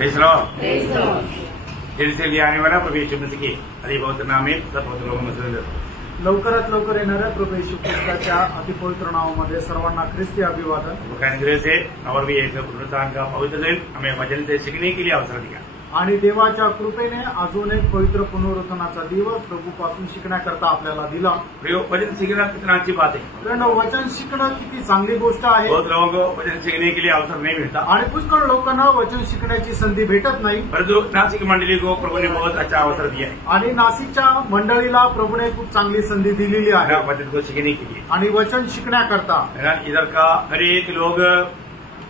Praise Lord. जल्द से लिए आने वाला प्रभु यीशु मसीह के अधिपवित्र नाम में सब पवित्र लोगों में से लवकरात लवकर येणाऱ्या प्रभू येशू ख्रिस्ताच्या अतिपवित्र नावामध्ये सर्वांना ख्रिस्ती अभिवादन। अनुग्रह से और भी एक पुनरुत्थान का पवित्र दिन हमें वचन से सीखने के लिए अवसर दिया आणि देवाच्या कृपेने अजून एक पवित्र पुनरुत्थानाचा दिवस प्रभूपासून शिकण्याकरता आपल्याला दिला। वचन सीखना कितना अच्छी बात है। कारण वचन शिकणं किती चांगली गोष्ट आहे। बहुत लोगों को वचन सीखने के लिए अवसर नहीं मिलता आणि पुष्कळ लोकांना वचन शिकण्याची संधी भेटत नाही। परंतु नासिक मंडली को प्रभु ने बहुत अच्छा अवसर दिया है आणि नाशिकच्या मंडळीला प्रभूने खूप चांगली संधी दिलेली आहे वचन को सीखने के लिए आणि वचन शिकण्याकरता। इधर का हर एक लोग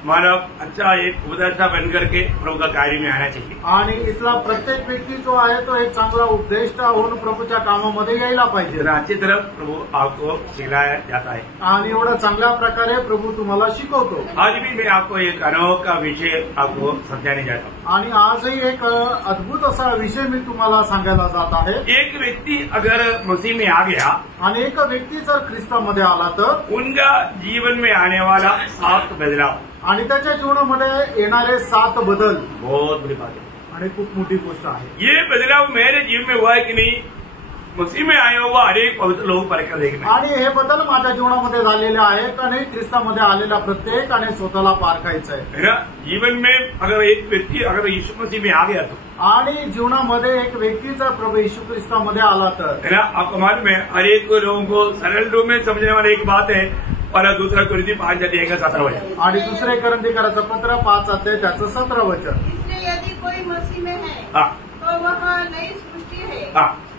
मानव अच्छा एक उपदेष्टा बन करके प्रभु का कार्य में आना चाहिए आणि इथला प्रत्येक व्यक्ती जो आहे तो एक चांगला उपदेष्टा होऊन प्रभूच्या कामामध्ये यायला पाहिजे। अच्छी तरह प्रभु आपको सिखाया जाता है आणि एवढं चांगल्या प्रकारे प्रभू तुम्हाला शिकवतो। आज भी मैं आपको एक अनोखा विषय आपको समझाने जाता हूँ आणि आजही एक अद्भुत असा विषय मी तुम्हाला सांगायला जात आहे। एक व्यक्ति अगर मसीह में आ गया आणि एक व्यक्ती जर ख्रिस्तामध्ये आला तर उनका जीवन में आने वाला 7 बदलाव आणि त्याच्या जीवनामध्ये येणारे 7 बदल बहुत बड़ी बात है आणि खूप मोठी गोष्ट आहे। ये बदलाव मेरे जीवन में हुआ है कि नहीं मसीह में आया हुआ हर एक पवित्र लोग परखकर देखना आणि हे बदल माझ्या जीवनामध्ये झालेले आहे का नाही ख्रिस्तामध्ये आलेला प्रत्येकाने स्वतःला पारखायचं आहे ना। जीवन में अगर एक व्यक्ति अगर यीशु मसीह में आ गया तो आणि जीवनामध्ये एक व्यक्ती जर प्रभू येशू ख्रिस्तामध्ये आला तर है ना। आपको मालूम है हर एक लोगों को सरल रूप में समझने वाली एक बात है और दूसरा कुरिन्थी 5:17 वचन आणि दुसरे करंथीकराचं पत्र 5 अध्याय त्याचं 17 वचन। इसलिए यदि कोई मसीह में है तो वह नई सृष्टि है,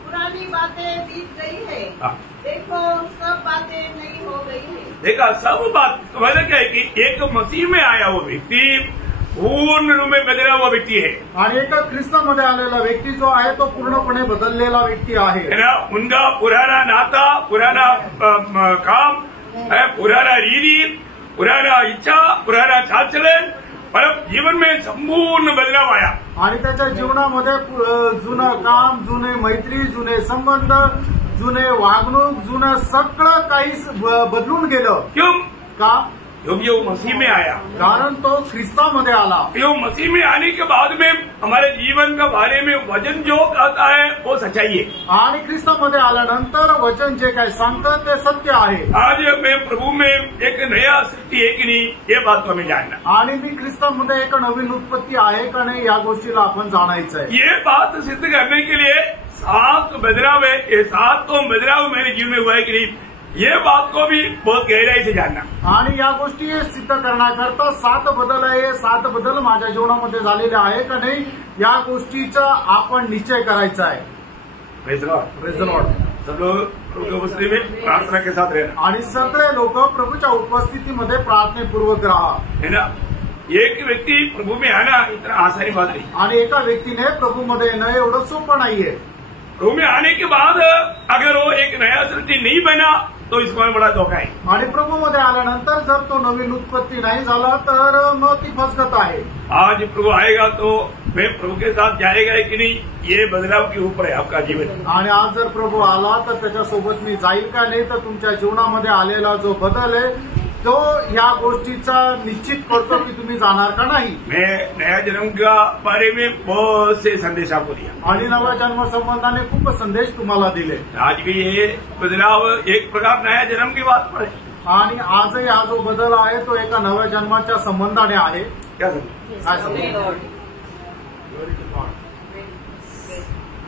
पुरानी बातें बीत गई है, देखो सब बातें नई हो गई है। देखा सब बात मतलब क्या है कि एक मसीह में आया वो व्यक्ति पूर्ण रूप में बदला हुआ व्यक्ति है आणि एका ख्रिस्तामध्ये आलेला व्यक्ती जो आहे तो पूर्णपणे बदललेला व्यक्ती आहे ना। उनका पुराना नाता पुराना काम पुराना रीति पुराना इच्छा पुराना चाल चलन पर जीवन में संपूर्ण बदलाव आया आणि त्याच्या जीवनामध्ये जुनं काम जुने मैत्री जुने संबंध जुने वागणूक जुनं सगळं काही बदलून गेलं। क्यों का क्योंकि वो मसीह में आया कारण तो ख्रिस्तामध्ये आला। वो मसीह में आने के बाद में हमारे जीवन के बारे में वचन जो कहता है वो सच्चाई है आणि ख्रिस्तामध्ये आल्यानंतर वचन जे काही सांगतं ते सत्य आहे। आज मैं प्रभु में एक नया सृष्टि है कि नहीं ये बात को हमें जानना आणि मी ख्रिस्तामध्ये एक नवीन उत्पत्ती आहे का नाही या गोष्टीला आपण जाणायचं आहे। ये बात सिद्ध करने के लिए 7 बदलाव है। ये 7 बदलाव मेरे जीवन में हुआ है कि नहीं ये बात को भी बहुत गहराई से जानना आणि या गोष्टी सिद्ध करण्याकरता 7 बदल आहे। 7 बदल माझ्या जीवनामध्ये झालेले आहे का नाही या गोष्टीचा आपण निश्चय करायचा आहे। Praise Lord. Praise Lord. सब लोग प्रभु की उपस्थिति में प्रार्थना के साथ रहना आणि सगळे लोक प्रभूच्या उपस्थितीमध्ये प्रार्थनेपूर्वक राहा है ना। एक व्यक्ति प्रभु में आना इतना आसानी बात नहीं आणि एका व्यक्तीने प्रभूमध्ये येणं एवढं सोपं नाहीये। प्रभु में आने के बाद अगर वो एक नया सृष्टि नहीं बना तो इसमें बड़ा धोखा है आणि प्रभूमध्ये आल्यानंतर जर तो नवीन उत्पत्ती नाही झाला तर मग ती फसगत आहे। आज प्रभु आएगा तो मैं प्रभु के साथ जाएगा कि नहीं ये बदलाव के ऊपर है आपका जीवन। आणि आज जर प्रभू आला तर त्याच्यासोबत मी जाईल का नाही तर तुमच्या जीवनामध्ये आलेला जो बदल आहे तो या गोष्टीचा निश्चित करतो की तुम्ही जाणार का नाही। मैं नया जन्म का बारे में बहुत से संदेश आपको दिया आणि नव्या जन्म संबंधाने खूप संदेश तुम्हाला दिले। आज भी ये बदलाव एक प्रकार नया जन्म की बात पर है आणि आजही हा जो बदल आहे तो एका नव्या जन्माच्या संबंधाने आहे। क्या समझ काय समजलं?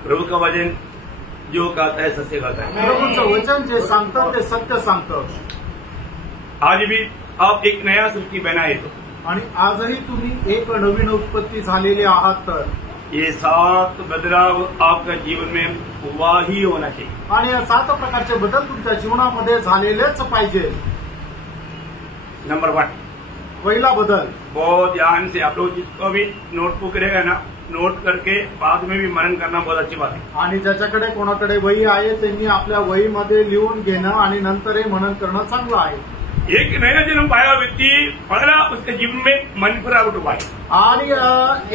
प्रभु का वचन जो कहता है सत्य कहता है। प्रभूचं वचन जे सांगतं ते सत्य सांगतं। आज भी आप एक नया सृष्टि बनाए तो आणि आजही तुम्ही एक नवीन उत्पत्ती झालेली आहात तर ये 7 बदलाव आपका जीवन में हुआ ही होना चाहिए आणि या 7 प्रकारचे बदल तुमच्या जीवनामध्ये झालेलेच पाहिजे। नंबर 1 पहिला बदल बहुत ध्यान से आप लोग जिसको भी नोटबुक रहेगा ना नोट करके बाद में भी मनन करना बहुत अच्छी बात है। आणि ज्याच्याकडे कोणाकडे वही आहे त्यांनी आपल्या वहीमध्ये लिहून घेणं आणि नंतरही मनन करणं चांगलं आहे। एक नया जन्म पाया व्यक्ति पहला उसके जीवन में मन फिरावट हुआ है आणि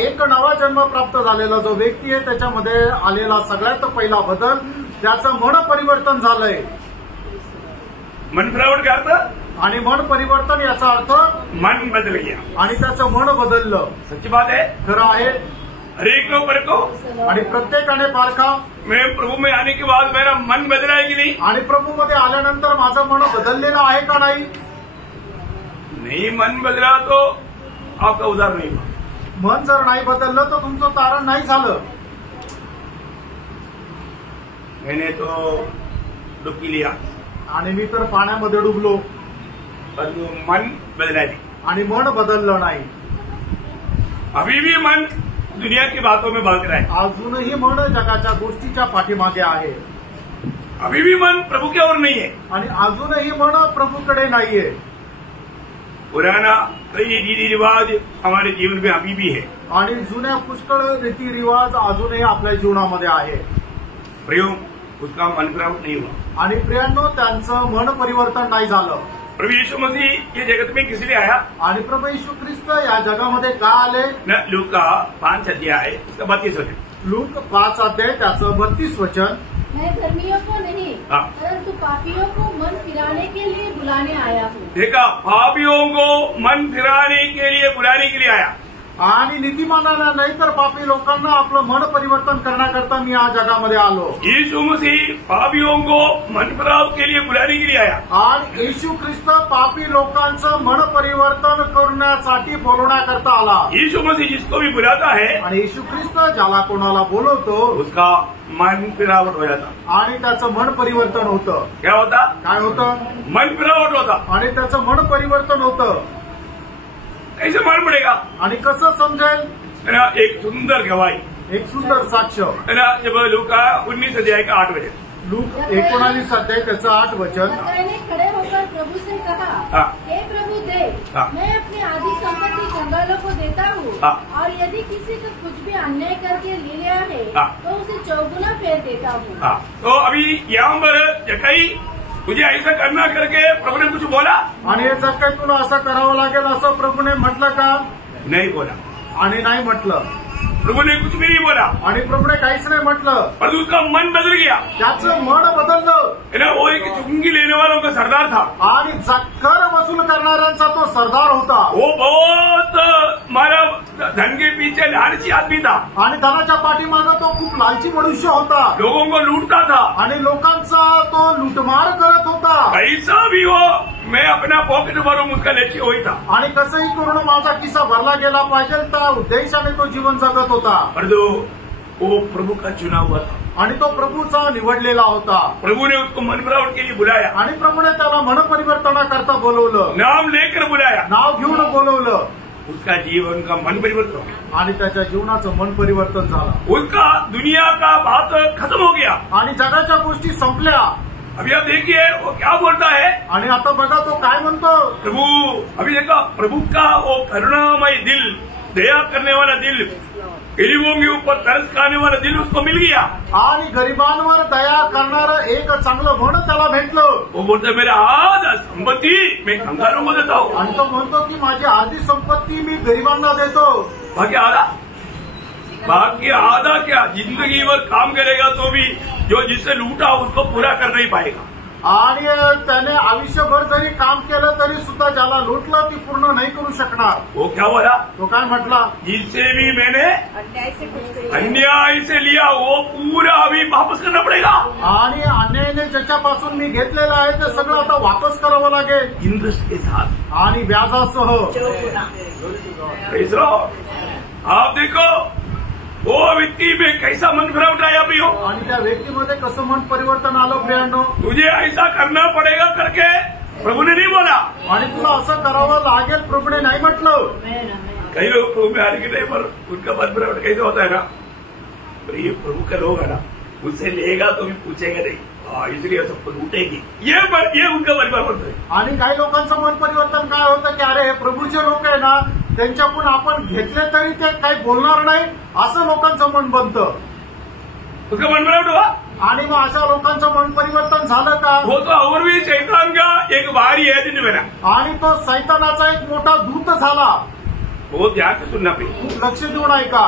एक नवा जन्म प्राप्त झालेला जो व्यक्ती आहे त्याच्यामध्ये आलेला सगळ्यात पहिला बदल त्याचं मन परिवर्तन झालंय। मन फिरावट का अर्थ आणि मन परिवर्तन याचा अर्थ मन बदल गया। आणि त्याचं मन बदललं। सच्ची बात है, खरं आहे। हर एक लोग पर को आणि प्रत्येकाने पारखा मैं प्रभु में आने के बाद मेरा मन बदला है कि नहीं? आणि प्रभूमध्ये आल्यानंतर माझं मन बदललेलं आहे का नाही? नहीं मन बदला तो आपका उद्धार नहीं हुआ। मन जर नाही बदललं तर तुमचं तारण नाही झालं। मैंने तो डुबकी लिया आणि मी तर पाण्यामध्ये डुबलो, पर वो मन बदला नहीं। आणि मन बदललं नाही। अभी भी मन दुनिया की बातों में भाग रहा है, अजूनही मन जगाच्या गोष्टीच्या पाठीमागे आहे। अभी भी मन प्रभु की ओर नहीं है, आणि अजूनही मन प्रभूकडे नाहीये। पुराना कई रीति रिवाज हमारे जीवन में अभी भी है। आणि जुन्या पुष्कळ रीतिरिवाज अजूनही आपल्या जीवनामध्ये आहे। प्रयोग उसका मन फिरावट नहीं हुआ। आणि प्रियांनो, त्यांचं मन परिवर्तन नाही झालं। प्रभु यीशु मसीह ये जगत में किस लिए आया? आणि प्रभू येशू ख्रिस्त या जगामध्ये का आले? न लूका 5 अध्याय उसका 32 वचन। लूक 5 अध्याय त्याचं 32 वचन। मैं धर्मियों को नहीं परंतु पापियों को मन फिराने के लिए बुलाने आया हूँ। देखा, पापियों को मन फिराने के लिए बुलाने के लिए आया। आणि नीतिमानांना नाही तर पापी लोकांना आपलं मन परिवर्तन करण्याकरता मी या जगामध्ये आलो। यीशु मसीह पापियों को मन फिराव के लिए बुलाने के लिए आया। आणि येशू ख्रिस्त पापी लोकांचं मन परिवर्तन करण्यासाठी बोलवण्याकरता आला। यीशु मसीह जिसको भी बुलाता है आणि येशू ख्रिस्त ज्याला कोणाला बोलवतो उसका मन फिरावट हो जाता। आणि त्याचं मन परिवर्तन होतं। क्या होता? काय होतं? मन फिरावट होता। आणि त्याचं मन परिवर्तन होतं। कैसे मालूम पड़ेगा? आणि कसं समजेल? है ना, एक सुंदर गवाही एक सुंदर साक्ष है ना, जब लूका 19 अध्याय का 8 वचन। लूक 19 अध्याय त्याचं 8 वचन। मैंने खड़े होकर प्रभु से कहा, हे प्रभु देव, मैं अपनी आधी संपत्ति कंगालों को देता हूँ, और यदि किसी को कुछ भी अन्याय करके ले लिया है तो उसे चौगुना फेर देता हूँ। तो अभी यहाँ पर जकई तुझे ऐसा करना करके प्रभु ने कुछ बोला? आणि हे जर काही तुला असं करावं लागेल असं प्रभूने म्हटलं का? नहीं बोला। आणि नाही म्हटलं। प्रभु ने कुछ भी नहीं बोला आणि प्रभूने काहीच नाही म्हटलं, पर उसका मन बदल गया। त्याचं मन बदललं। है ना, वो एक चुंगी लेने वालों का सरदार था। आणि कर वसूल करणाऱ्यांचा तो सरदार होता। वो बहुत मारा धन के पीछे लालची आदमी था। आणि धनाच्या पाठीमागं तो खूप लालची मनुष्य होता। लोगों को लूटता था आणि लोकांचा तो लूटमार करत होता। कैसा भी हो, मैं अपना पॉकेट भरू उसका लक्ष्य वही था। आणि कसंही करून माझा किस्सा भरला गेला पाहिजे त्या उद्देशाने तो जीवन जगत होता। परंतु वो प्रभु का चुना हुआ था आणि तो प्रभूचा निवडलेला होता। प्रभु ने उसको मन फिरावट के लिए बुलाया। आणि प्रभूने त्याला मन परिवर्तनाकरता बोलवलं, नाम लेकर बुलाया, नाव घेऊन बोलवलं। उसका जीवन का मन परिवर्तन हो गया। आणि त्याच्या जीवनाचं मन परिवर्तन झालं। उसका दुनिया का बात खत्म हो गया आणि जगाच्या गोष्टी संपल्या। अभी आप देखिए वो क्या बोलता है। आणि आता बघा तो काय म्हणतो। प्रभु, अभी देखा, प्रभु का वो करुणामय दिल, दया करने वाला दिल, गरीबों के ऊपर तरस खाने वाला दिल उसको मिल गया। आणि गरिबांवर दया करणारं एक चांगलं मन त्याला भेटलं। वो बोलता, मेरा आधा संपत्ती मैं कंगालों को देता हूँ। आणि तो म्हणतो की माझी अर्धी संपत्ती मी गरिबांना देतो। बाकी आधा क्या, जिंदगी भर काम करेगा तो भी जो जिससे लूटा उसको पूरा कर नहीं पाएगा। आणि त्याने आयुष्यभर जरी काम केलं तरी सुद्धा ज्याला लुटलं ती पूर्ण नाही करू शकणार। वो क्या बोला? तो काय म्हटला? जिससे भी मैंने अन्याय से लिया वो पूरा अभी वापस करना पड़ेगा। आणि अन्यायाने ज्याच्यापासून मी घेतलेलं आहे ते सगळं आता वापस करावं लागेल, इंटरेस्ट के साथ आणि व्याजासह। आप देखो वो व्यक्ति में कैसा मन फिरावट आया प्रियो। आणि त्या व्यक्तीमध्ये कसं मन परिवर्तन आलं प्रियांनो। तुझे ऐसा करना पड़ेगा करके प्रभु ने नहीं बोला। आणि तुला असं करावं लागेल प्रभूने नाही म्हटलं। कई लोग प्रभु में आने के टाइम पर उनका मन फिरावट कैसे होता है ना, पर ये प्रभु का लोग है ना, उससे लेगा तो भी पूछेगा नहीं, इसलिए सबको लूटेगी, ये उनका मन परिवर्तन है। आणि काही लोकांचं मन परिवर्तन काय होतं की अरे हे प्रभूचे लोक आहे ना, त्यांच्याकडून आपण घेतले तरी ते काही बोलणार नाही, असं लोकांचं मन बनतं। उसका मन फिरावट हुआ। आणि मग अशा लोकांचं मन परिवर्तन झालं का? वो तो और भी शैतान का एक बाहरी है दिन में ना, आणि तो सैतानाचा एक मोठा दूत झाला। वो ध्यान से सुनना पड़ेगा, खूप लक्ष देऊन ऐका।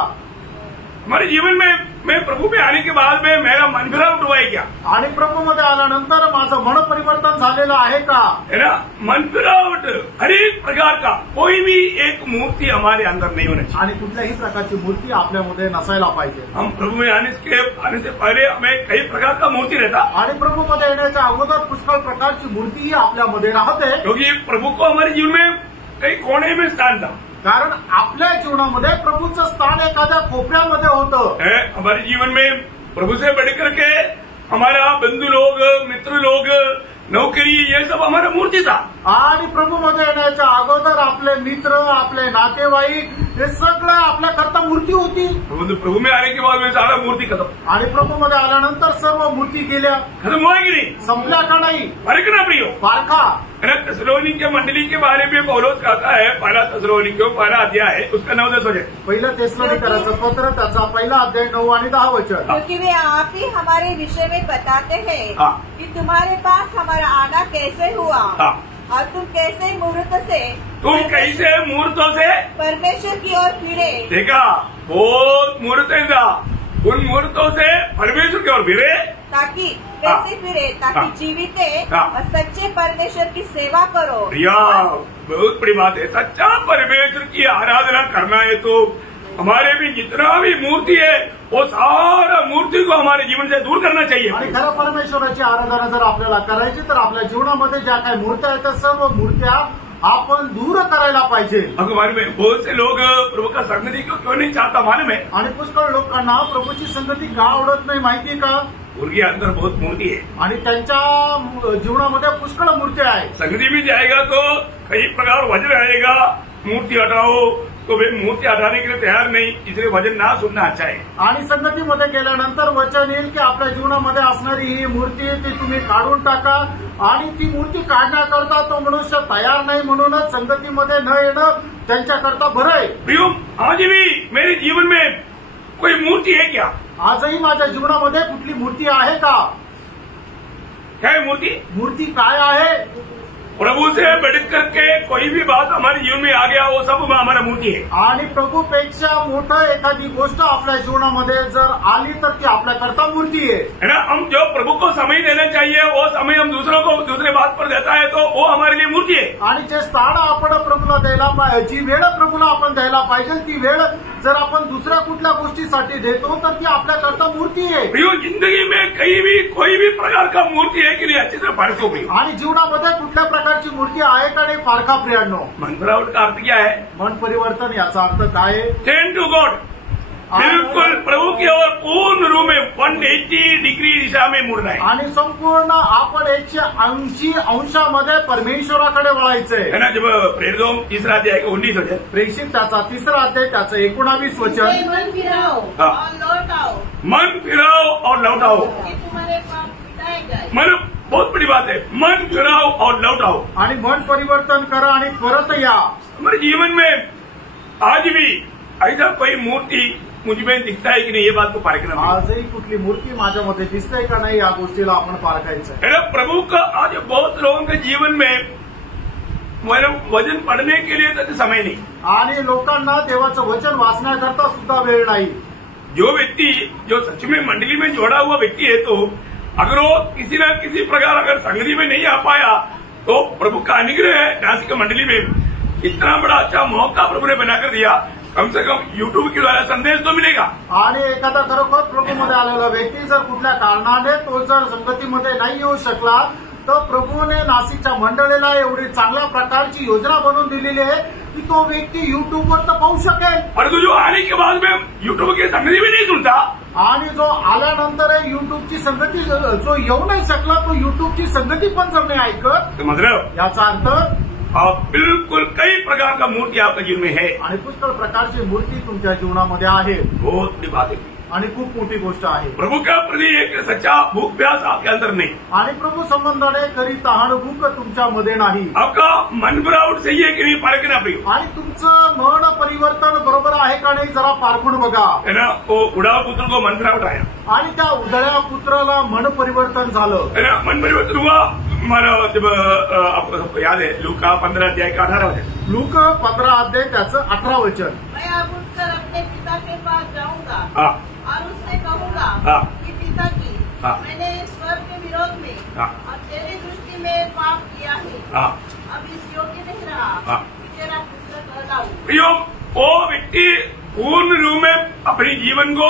हमारे जीवन में मैं प्रभु में आने के बाद में मेरा मन फिरावट हुआ है क्या? आणि प्रभूमध्ये आल्यानंतर माझं मन परिवर्तन झालेलं आहे का? है ना, मन फिरावट हर एक प्रकार का कोई भी एक मूर्ति हमारे अंदर नहीं होना चाहिए आणि कुठल्याही प्रकारची मूर्ती आपल्यामध्ये नसायला पाहिजे. हम प्रभु में आने से पहले हमें कई प्रकार का मूर्ति रहता, आणि प्रभूमध्ये येण्याच्या अगोदर पुष्कळ प्रकारची मूर्तीही आपल्यामध्ये राहते, क्योंकि प्रभु को हमारे जीवन में कई कोने में स्थान था. कारण आपल्या जीवनामध्ये प्रभूचं स्थान एखाद्या कोपऱ्यामध्ये होतं. हमारे जीवन में प्रभु से बढ़कर के हमारा बंधु लोग, मित्र लोग, नौकरी, ये सब हमारा मूर्ति था. आणि प्रभूमध्ये येण्याच्या अगोदर आपले मित्र, आपले नातेवाईक हे सगळं आपल्या करता मूर्ती होती. प्रभु में आने के बाद में सारा मूर्ति खत्म. आणि प्रभूमध्ये आल्यानंतर सर्व मूर्ती गेल्या. खत्म हुआ की नहीं? संपल्या का नाही? फर्क ना प्रियो पारखा. थेसलोनिके मंडली के बारे में पौलुस कहता है, पहला थेसलोनिके पहला अध्याय है, उसका 9-10 वचन. पहिलं थेसलोनिकराचं पत्र त्याचा पहिला अध्याय 9 आणि 10 वचन. क्योंकि वे आप ही हमारे विषय में बताते हैं कि तुम्हारे पास हमारा आना कैसे हुआ और तुम कैसे मुहूर्तों से परमेश्वर की ओर फिरे. देखा, बहुत मुहूर्तें था, उन मुहूर्तों से परमेश्वर की ओर फिरे, ताकि कैसे फिरे, ताकि जीवित और सच्चे परमेश्वर की सेवा करो. भैया बहुत बड़ी बात है, सच्चा परमेश्वर की आराधना करना है तो हमारे भी जितना भी मूर्ति है वो सारा मूर्ति को हमारे जीवन से दूर करना चाहिए. आणि खरं परमेश्वराची आराधना जर आपल्याला करायची तर आपल्या जीवनामध्ये ज्या काही मूर्त्या आहेत त्या सर्व मूर्त्या आपण दूर करायला पाहिजे. हमारे में बहुत से लोग प्रभु का संगति को क्यों नहीं चाहता मालूम है? आणि पुष्कळ लोकांना प्रभूची संगती का आवडत नाही माहिती का? उनके अंदर बहुत मूर्ति है आणि त्यांच्या जीवनामध्ये पुष्कळ मूर्त्या आहे. संगति में जाएगा तो कई प्रकार वजन आएगा, मूर्ति हटाओ तो वे मूर्ति हटाने के लिए तैयार नहीं, इसलिए वजन ना सुनना अच्छा है. आणि संगतीमध्ये गेल्यानंतर वचन येईल की आपल्या जीवनामध्ये असणारी ही मूर्ती ती तुम्ही काढून टाका. आणि ती मूर्ती काढण्याकरता तो मनुष्य तयार नाही, म्हणूनच संगतीमध्ये न येणं त्यांच्याकरता बरं आहे. प्रियो, आज भी मेरे जीवन में कोई मूर्ति है क्या? आजही माझ्या जीवनामध्ये कुठली मूर्ती आहे का? क्या है मूर्ति? मूर्ती काय आहे? प्रभु से बढ़कर के कोई भी बात हमारे जीवन में आ गया वो सब हमारा मूर्ति है. आणि प्रभूपेक्षा मोठं एखादी गोष्ट आपल्या जीवनामध्ये जर आली तर ती आपल्याकरता मूर्ती आहे ना. हम जो प्रभु को समय देना चाहिए वो समय हम दूसरों को दूसरे बात पर देता है तो वो हमारे लिए मूर्ति है. आणि जे स्थान आपण प्रभूला द्यायला पाहिजे, जी वेळ प्रभूला आपण द्यायला पाहिजे ती वेळ जर आपण दुसऱ्या कुठल्या गोष्टीसाठी देतो तर ती आपल्याकरता मूर्ती आहे. प्रियो, जिंदगी में कहीं भी कोई भी प्रकार का मूर्ति है कि नहीं, अच्छी तरह परखो प्रियो. आणि जीवनामध्ये कुठल्या प्रकारची मूर्ती आहे का नाही पारखा प्रियांनो. मन फिरावट का अर्थ क्या है? मन परिवर्तन याचा अर्थ काय आहे? टर्न टू गॉड, बिल्कुल प्रभु की ओर पूर्ण रूप में 180 डिग्री दिशा में मुड़ना है. आणि संपूर्ण आपण 180 अंशामध्ये परमेश्वराकडे वळायचंय. है ना. जब प्रेरितों तीसरा अध्याय 19 वचन, प्रेषित त्याचा तिसरा अध्याय त्याचं 19 वचन. मन फिराओ और लौटाओ, मन फिराओ और लौटाओ. तुम्हारे पाप मिटाए गए. मन बहुत बड़ी बात है, मन फिराओ और लौटाओ. आणि मन परिवर्तन करा आणि परत या. हमारे जीवन में आज भी ऐसा कोई मूर्ति मुझ में दिखता है कि नहीं, ये बात को पारखना. आजही कुठली मूर्ती माझ्यामध्ये दिसते का नाही या गोष्टीला आपण पारखायचं. प्रभु का आज बहुत लोगों के जीवन में वचन पढ़ने के लिए तो समय नहीं. आणि लोकांना देवाचं वचन वाचण्याकरता सुद्धा वेळ नाही. जो व्यक्ति जो सच में मंडली में जोड़ा हुआ व्यक्ति है तो अगर वो किसी न किसी प्रकार अगर संगति में नहीं आ पाया तो प्रभु का अनुग्रह है. नासिक मंडली में इतना बड़ा अच्छा मौका प्रभु ने बनाकर दिया, कम से कम यूट्यूब के द्वारा संदेश तो मिलेगा. आणि एखादा खरोखर प्रभूमध्ये आलेला व्यक्ती जर कुठल्या कारणाने तो जर संगतीमध्ये नाही येऊ शकला तर प्रभूने नाशिकच्या मंडळीला एवढी चांगल्या प्रकारची योजना बनवून दिलेली आहे की तो व्यक्ती युट्यूबवर तर पाहू शकेल. परंतु जो आने के बाद में यूट्यूब की संगति भी नहीं सुनता आणि जो आल्यानंतर युट्यूबची संगती जो येऊ नाही शकला तो युट्यूबची संगती पण जर नाही ऐकत, मतलब याचा अर्थ बिल्कुल कई प्रकार का मूर्ति आपके जीवन में है. आणि पुष्कळ प्रकारची मूर्ती तुमच्या जीवनामध्ये आहे. बहुत बड़ी बात है आणि खूप मोठी गोष्ट आहे. प्रभु का प्रति एक सच्चा भूख प्यास आपके अंदर नहीं. आणि प्रभू संबंधाने करी तहान भूक तुमच्यामध्ये नाही. आपका मन फिरावट सही है कि नहीं, पारखना प्रिय. आणि तुमचं मन परिवर्तन बरोबर आहे का नाही जरा पारखून बघा. है ना. वो उड़ाव पुत्र को मन फिरावट आया आणि त्या उधळ्या पुत्राला मन परिवर्तन झालं. है ना. मन परिवर्तन हुआ हमारा जब आपको याद है लूका 15 अध्याय का 18 वचन. लूक 15 अध्याय त्याचं 18 वचन. मैं अब उठकर अपने पिता के पास जाऊंगा और उससे कहूंगा कि पिता की मैंने ईश्वर के विरोध में और तेरी दृष्टि में पाप किया है, अब इस योग्य नहीं रहा कि तेरा पुत्र कहलाऊं। वो व्यक्ति पूर्ण रूप में अपने जीवन को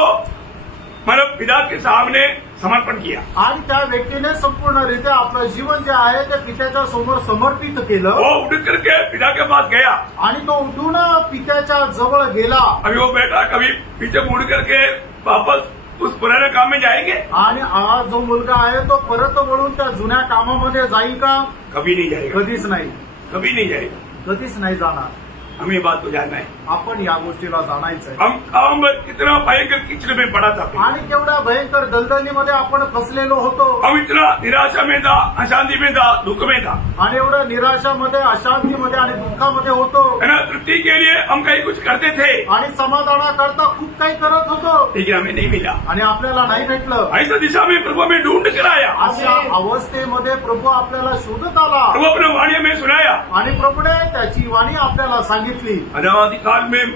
मतलब पिता के सामने समर्पण किया आणि त्या व्यक्तीने संपूर्णरित्या आपलं जीवन जे आहे ते पित्याच्या समोर समर्पित केलं. वो उठ करके पिता के पास गया आणि तो उठून पित्याच्या जवळ गेला. अभी वो बेटा कभी पीछे मुड़ करके वापस उस पुराने काम में जाएंगे आणि आज जो मुलगा आहे तो परत वळून त्या जुन्या कामामध्ये जाईल का? कभी नहीं जाएगा, कधीच नाही, कभी नहीं जाएगा. कधीच नाही जाणार. हमें ये बात तो जानना है. आपण या गोष्टीला जाणायचं आहे. हम कितना भयंकर कीचड़ में पड़ा था, आणि केवढ्या भयंकर दलदलीमध्ये आपण फसलेलो होतो. हम इतना निराशा में था, अशांति में था, दुख में था, आणि एवढं निराशामध्ये, अशांतीमध्ये आणि दुःखामध्ये होतो. है ना. तृप्ति के लिए हम कहीं कुछ करते थे आणि समाधानाकरता खूप काही करत होतो, लेकिन हमें नहीं मिला. आणि आपल्याला नाही भेटलं. ऐसा दिशा में प्रभु हमें ढूंढ कर आया. अशा अवस्थेमध्ये प्रभू आपल्याला शोधत आला प्रभु अपने वाणी में सुनाया आणि प्रभूने त्याची वाणी आपल्याला सांगितली. अनादि काल में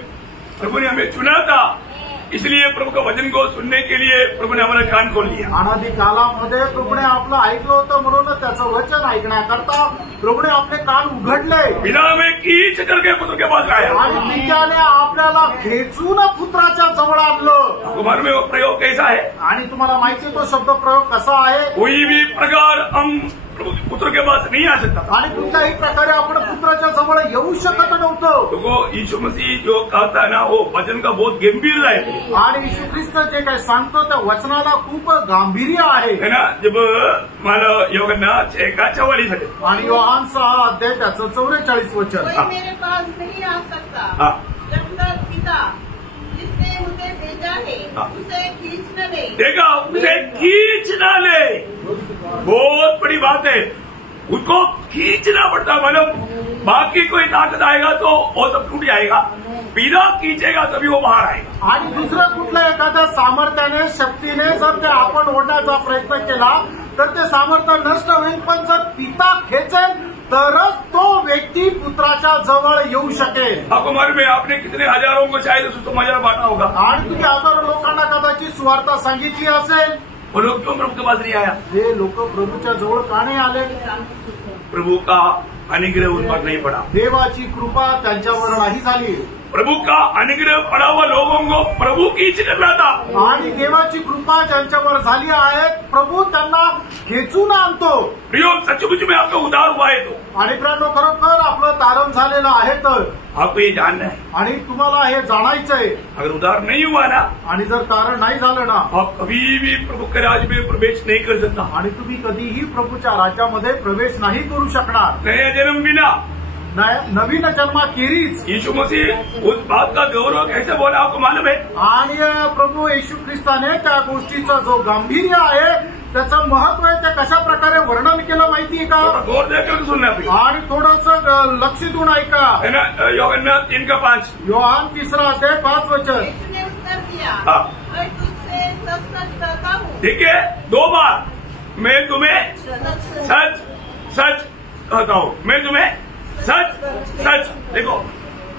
प्रभु ने हमें चुना था, इसलिए प्रभु का वचन को सुनने के लिए प्रभु ने हमारा कान खोल दिया. अनादि कालामध्ये प्रभूने आपलं ऐकलं होतं म्हणून त्याचं वचन ऐकण्याकरता प्रभूने आपले कान उघडले पिता में कीच करके पुत्र के पास आया. आणि पित्याने आपल्याला खेचून पुत्राच्या जवळ आणलं. कुमार में वो प्रयोग कैसा है? आणि तुम्हाला माहिती तो शब्द प्रयोग कसा आहे? कोई भी प्रकार हम पुत्र के पास नहीं आ सकता. आणि कुठल्याही प्रकारे आपण पुत्राच्या जवळ येऊ शकत नव्हतो. तो यीशु मसीह जो कहता है ना, वो वचन का बहुत गंभीर है. आणि येशू ख्रिस्त जे काही सांगतो त्या वचनाला खूप गांभीर्य आहे, है ना. जब मला योगना 6:44 है आणि योहान 6 अध्याय त्याचं 44 वचन. कोई मेरे पास नहीं आ सकता जब तक पिता जिसने मुझे भेजा है उसे खींच न ले. देखा, उसे खींच न ले. बहुत बड़ी बात है. उसको खींचना पड़ता. मतलब बाकी कोई ताकत आएगा तो वो सब टूट जाएगा, पिता खींचेगा तभी वो बाहर आएगा. आणि दुसरं कुठल्या एखाद्या सामर्थ्याने, शक्तीने जर ते आपण ओढण्याचा प्रयत्न केला तर ते सामर्थ्य नष्ट होईल. पण जर पिता खेचेल तरच तो व्यक्ती पुत्राच्या जवळ येऊ शकेल. आपको मालूम है, आपने कितने हजारों को शायद समाचार बांटा होगा. आणि तुम्ही हजारो लोकांना कदाचित सुवार्ता सांगितली असेल. वो लोग क्यों प्रभु के पास नहीं आया? हे लोक प्रभूच्या जवळ का नाही आले? प्रभु का अनुग्रह उन पर नहीं पड़ा. देवाची कृपा त्यांच्यावर नाही झाली. प्रभु का अनुग्रह पड़ा हुआ लोगों को प्रभु खींच कर रहा था. आणि देवाची कृपा ज्यांच्यावर झाली आहे प्रभू त्यांना खेचून आणतो. प्रियो, सचमुच में आपका उद्धार हुआ है तो. आणि प्रियांनो, खरोखर आपलं तारण झालेलं आहे तर आपको ये जानना है. आणि तुम्हाला हे जाणायचंय. अगर उद्धार नहीं हुआ ना, आणि जर तारण नाही झालं ना, आप कभी भी प्रभु के राज में प्रवेश नहीं कर सकता. आणि तुम्ही कधीही प्रभूच्या राज्यामध्ये प्रवेश नाही करू शकणार. नया जन्म बिना, नवीन जन्माखेरीज. यीशु मसीह उस बात का गौरव कैसे बोला आपको मालूम है? आणि प्रभू येशू ख्रिस्ताने त्या गोष्टीचा जो गांभीर्य आहे, त्याचं महत्व आहे, ते कशा प्रकारे वर्णन केलं माहितीये का? गौर देकर सुनना. आणि थोडंसं लक्ष देऊन ऐका. है ना. योहन्ना 3:5. योहान 3 अध्याय 5 वचन. यीशु ने उत्तर दिया, हाँ. मैं तुझसे सच सच कहता हूँ. ठीक है, 2 बार मैं तुम्हें सच सच कहता हूँ. मैं तुम्हें सच सच. देखो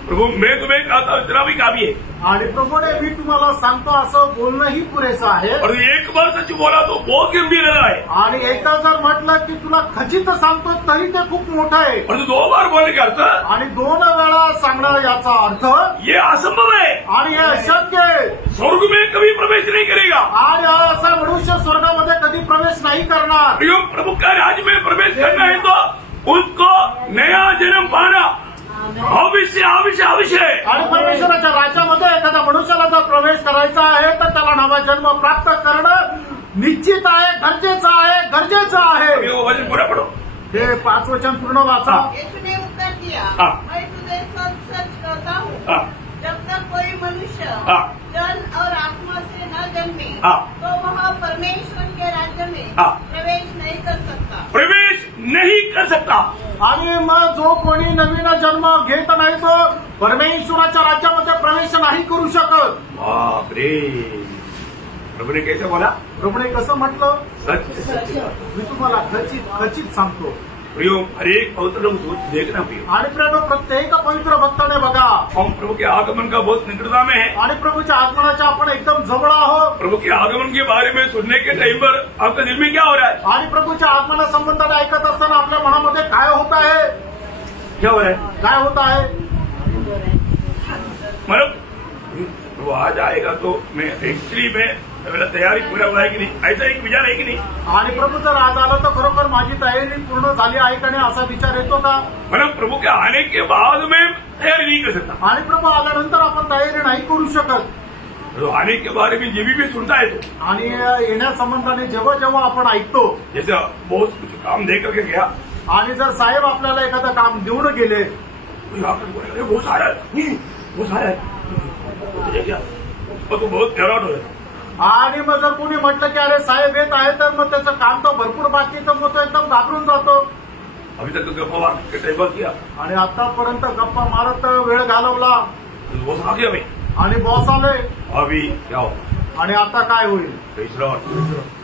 प्रभु, मैं तुम्हें कहता हूँ इतना भी काफी है. आणि प्रभूने मी तुम्हाला सांगतो असं बोलणंही पुरेसं आहे. और एक बार सच बोला तो बहुत गंभीर है. आणि एकदा जर म्हटलं की तुला खचित सांगतो तरी ते खूप मोठं आहे. और 2 बार बोलने का अर्थ, आणि 2 वेळा सांगणं याचा अर्थ ये असंभव है. आणि हे अशक्य आहे. स्वर्ग में कभी प्रवेश नहीं करेगा. आणि असा मनुष्य स्वर्गामध्ये कधी प्रवेश नाही करणार. प्रभु का राज में प्रवेश करना है तो उसको नया जन्म पाना अवश्य अवश्य अवश्य है. आणि परमेश्वराच्या राज्यामध्ये एखाद्या मनुष्याला जर प्रवेश करायचा आहे तर त्याला नवा जन्म प्राप्त करणं निश्चित आहे, गरजेचं आहे, गरजेचं आहे. वो वचन पूरा पढ़ो. हे 5 वचन पूर्ण वाचा. यीशु ने उत्तर दिया, मैं तुझे सच सच कहता हूँ, जब तक कोई मनुष्य जल और आत्मा से न जन्मे तो वह परमेश्वर के राज्य में प्रवेश नहीं कर सकता. प्रवेश नहीं कर सकता. आणि मग जो कोणी नवीन जन्म घेत नाही तो परमेश्वराच्या राज्यामध्ये प्रवेश नाही करू शकत. बाप रे. प्रभू ने कैसे बोला? प्रभूने कसं म्हटलं? सच सच. मी तुम्हाला खचित खचित सांगतो. प्रियो हर एक पवित्र लोग देखना प्रियो आणि प्रियो प्रत्येक पवित्र भक्ताने बघा हम प्रभु के आगमन का बहुत निकटता में है आणि प्रभूच्या आगमनाच्या आपण एकदम जवळ आहोत। प्रभु के आगमन के बारे में सुनने के टाइम पर आपके दिल में क्या हो रहा है आणि प्रभूच्या आगमना संबंधाने ऐकत असताना आपल्या मनामध्ये काय होत आहे क्या हो रहा है काय होत आहे मतलब वो आज आएगा तो मैं एक्चुअली में मेरा तैयारी पूरा हुआ है कि नहीं ऐसा एक विचार है कि नहीं आणि प्रभू जर आज आलं तर खरोखर माझी तयारी पूर्ण झाली आहे का नाही असा विचार येतो का मतलब प्रभु के आने के बाद में तैयारी नहीं कर सकता आणि प्रभू आल्यानंतर आपण तयारी नाही करू शकत तो आने के बारे में जीवी भी सुनता है तो आणि येण्यासंबंधाने जेव्हा जेव्हा आपण ऐकतो जैसे बहुत कुछ काम दे करके गया आणि जर साहेब आपल्याला एखादं काम देऊन गेले वो सारा वो सारा उसको तो बहुत हैरान हो जाता आणि मग जर कोणी म्हटलं की अरे साहेब येत आहे तर मग त्याचं काम तर भरपूर बाकी तर मग तो एकदम घाबरून जातो अभी तक गप्पा मार के टाइम किया आणि आतापर्यंत गप्पा मारत वेळ घालवला वो आ गया भाई आणि बॉस आले अभी क्या होगा आणि आता काय होईल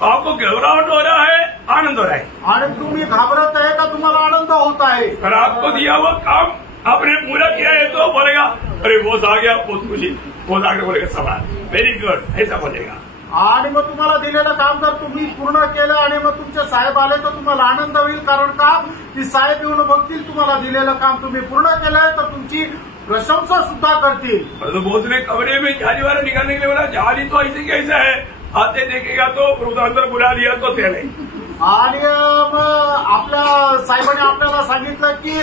आपको घबराहट हो रहा है आनंद हो रहा है आणि तुम्ही घाबरत आहे का तुम्हाला आनंद होत आहे अगर आपको दिया हुआ काम आपने पूरा किया है तो बोलेगा अरे बॉस आ गया बहुत खुशी बॉस आगे बोलेगा सवाल व्हेरी गुड ऐसा बोलेगा आणि मग तुम्हाला दिलेलं काम जर तुम्ही पूर्ण केलं आणि मग तुमचे साहेब आले तर तुम्हाला आनंद होईल कारण का की साहेब येऊन बघतील तुम्हाला दिलेलं काम तुम्ही पूर्ण केलंय तर तुमची प्रशंसा सुद्धा करतील तो बॉस ने कमरे में जाली वाला निकालने के लिए बोला जाली तो ऐसे कैसा है आते देखेगा तो प्रभु अंदर बुला दिया तो ते नहीं आणि मग आपल्या साहेबांनी आपल्याला सांगितलं की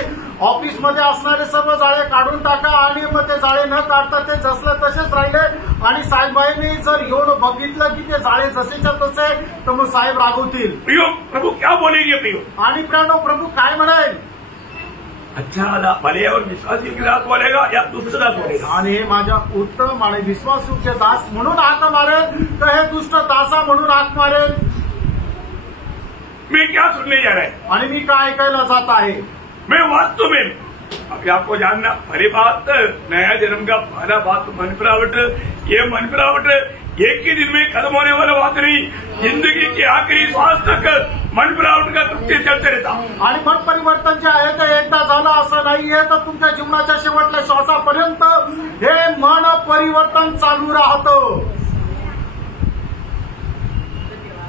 ऑफिसमध्ये असणारे सर्व जाळे काढून टाका आणि मग ते जाळे न काढता ते जसले तसेच राहिले आणि साहेबांनी जर येऊन बघितलं की ते जाळे जसेच्या तसे तर मग साहेब रागवतील प्रियो प्रभु क्या बोलेंगे प्रियो आणि प्रियानो प्रभू काय म्हणेल अच्छा भले और विश्वासी के दास बोलेगा या दुष्ट दास बोलेगा आणि हे माझ्या उत्तम आणि विश्वासूचे दास म्हणून हाक मारेल तर हे दुष्ट दासा म्हणून हाक मारेल मैं क्या सुनने जा रहा है आणि मी काय ऐकायला जात आहे मैं वास्तव में अभी आपको जानना पहली बात नया जन्म का पहला बात मन फिरावट ये मन फिरावट एक ही दिन में खत्म होने वाला बात नहीं जिंदगी के आखिरी श्वास तक मन फिरावट का तृप्ति चलते रहता आणि मन परिवर्तन जे आहे ते एकदा झालं असं नाहीये तर तुमच्या जीवनाच्या शेवटच्या श्वासापर्यंत हे मन परिवर्तन चालू राहतं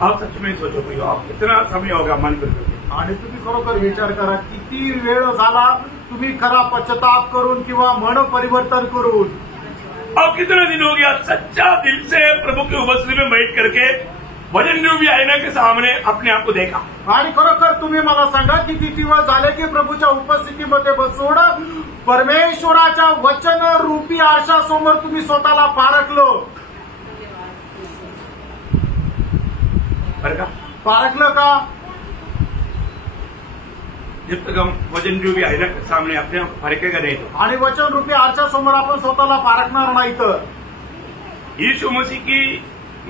आप सच में सोचो भाई आप कितना समय होगा मन परिवर्तन आणि तुम्ही खरोखर विचार करा किती वेळ झाला तुम्ही खरा पश्चाताप करून किंवा मन परिवर्तन करून अब कितना दिन हो गया सच्चा दिल से प्रभु की उपस्थिति में बैठ करके वचन रूपी आईना के सामने अपने आप को देखा आणि खरोखर तुम्ही मला सांगा किती दिवस झाले की प्रभूच्या उपस्थितीमध्ये बसून परमेश्वराच्या वचन रूपी आरशासमोर तुम्ही स्वतःला पारखलो पारखलं का जब तक हम वचन रूपी आईना के सामने अपने आप परखेगा नहीं तो आणि वचन रूपी आरशासमोर आपण स्वतःला पारखणार नाही तर यीशु मसीह की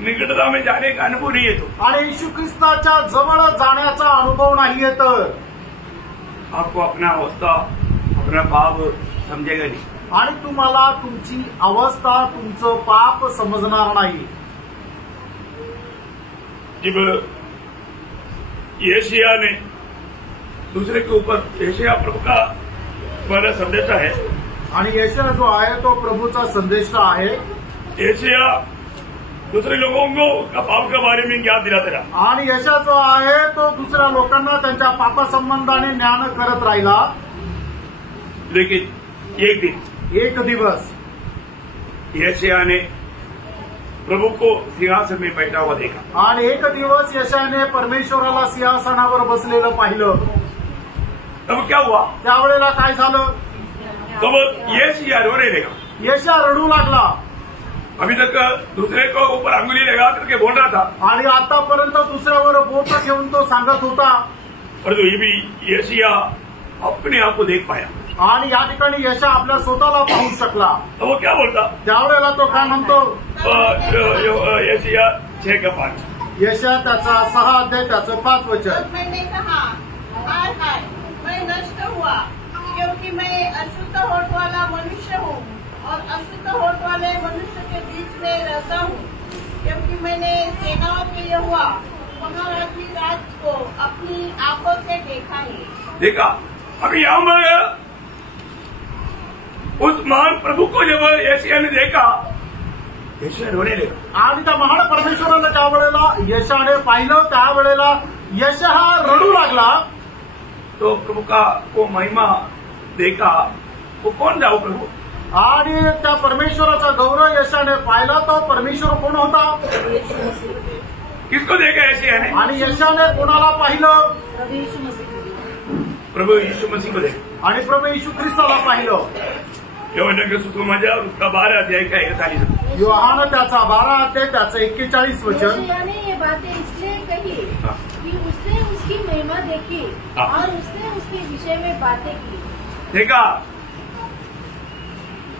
निकटता में जाने का अनुभव नहीं है तो आणि येशू ख्रिस्ताच्या जवळ जाण्याचा अनुभव नाहीये तर आपको अपना अवस्था अपना पाप समझेगा नहीं आणि तुम्हाला तुमची अवस्था तुमचं पाप समजणार नाही जब यशायाह ने दूसरे के ऊपर यशायाह प्रभु का पहला संदेश है आणि यशायाह जो आहे तो प्रभूचा संदेश आहे यशायाह दूसरे लोगों को पाप के बारे में ज्ञान दिलाते रहा आणि यशायाह जो आहे तो दुसऱ्या लोकांना त्यांच्या पापासंबंधाने ज्ञान करत राहिला लेकिन एक दिवस यशायाह ने प्रभु को सिंहासन में बैठा हुआ देखा आणि एक दिवस यशायाहने परमेश्वराला सिंहासनावर बसलेलं पाहिलं तब क्या हुआ त्यावेळेला काय झालं तब यशायाह रोने लगा यशायाह रडू लागला अभी तक दूसरे को ऊपर अंगुली लगा करके बोल रहा था आणि आतापर्यंत दुसऱ्यावर बोट ठेवून तो सांगत होता परंतु ये भी यशायाह अपने आप को देख पाया आणि या ठिकाणी यशायाह आपल्या स्वतःला पाहू शकला तो वो क्या बोलता त्यावेळेला तो काय म्हणतो यशायाह 6:5 यशायाह त्याचा 6 अध्याय त्याचं 5 वचन मैंने कहा हाय हाय मैं नष्ट हुआ क्योंकि मैं अशुद्ध होठ वाला मनुष्य हूँ और अशुद्ध होठ वाले मनुष्य के बीच में रहता हूँ क्योंकि मैंने सेनाओं के यहोवा महाराज को अपनी आंखों से देखा है देखा। अभी यहां पर उस महान प्रभु को जब यशाया ने देखा, यशाया रोने लगा। आणि त्या महान परमेश्वरानं त्यावेळेला यशाने पाहिलं, त्यावेळेला यशहा रडू लागला। तो प्रभु का वो महिमा देखा, वो कौन था वो प्रभु? आणि त्या परमेश्वराचा गौरव यशाने पाहिला। तो परमेश्वर कोण होता? किसको देखा यशाया ने? आणि यशाने कोणाला पाहिलं? प्रभु यीशु मसीह को देखा। आणि प्रभू येशू ख्रिस्ताला पाहिलं। यूहन्ना के सुसमाचार उसका 12 अध्याय का 41। योहान त्याचा 12 अध्याय त्याचं 41 वचन। ने ये बातें इसलिए कही कि उसने उसकी महिमा देखी और उसने उसके विषय में बातें की। देखा,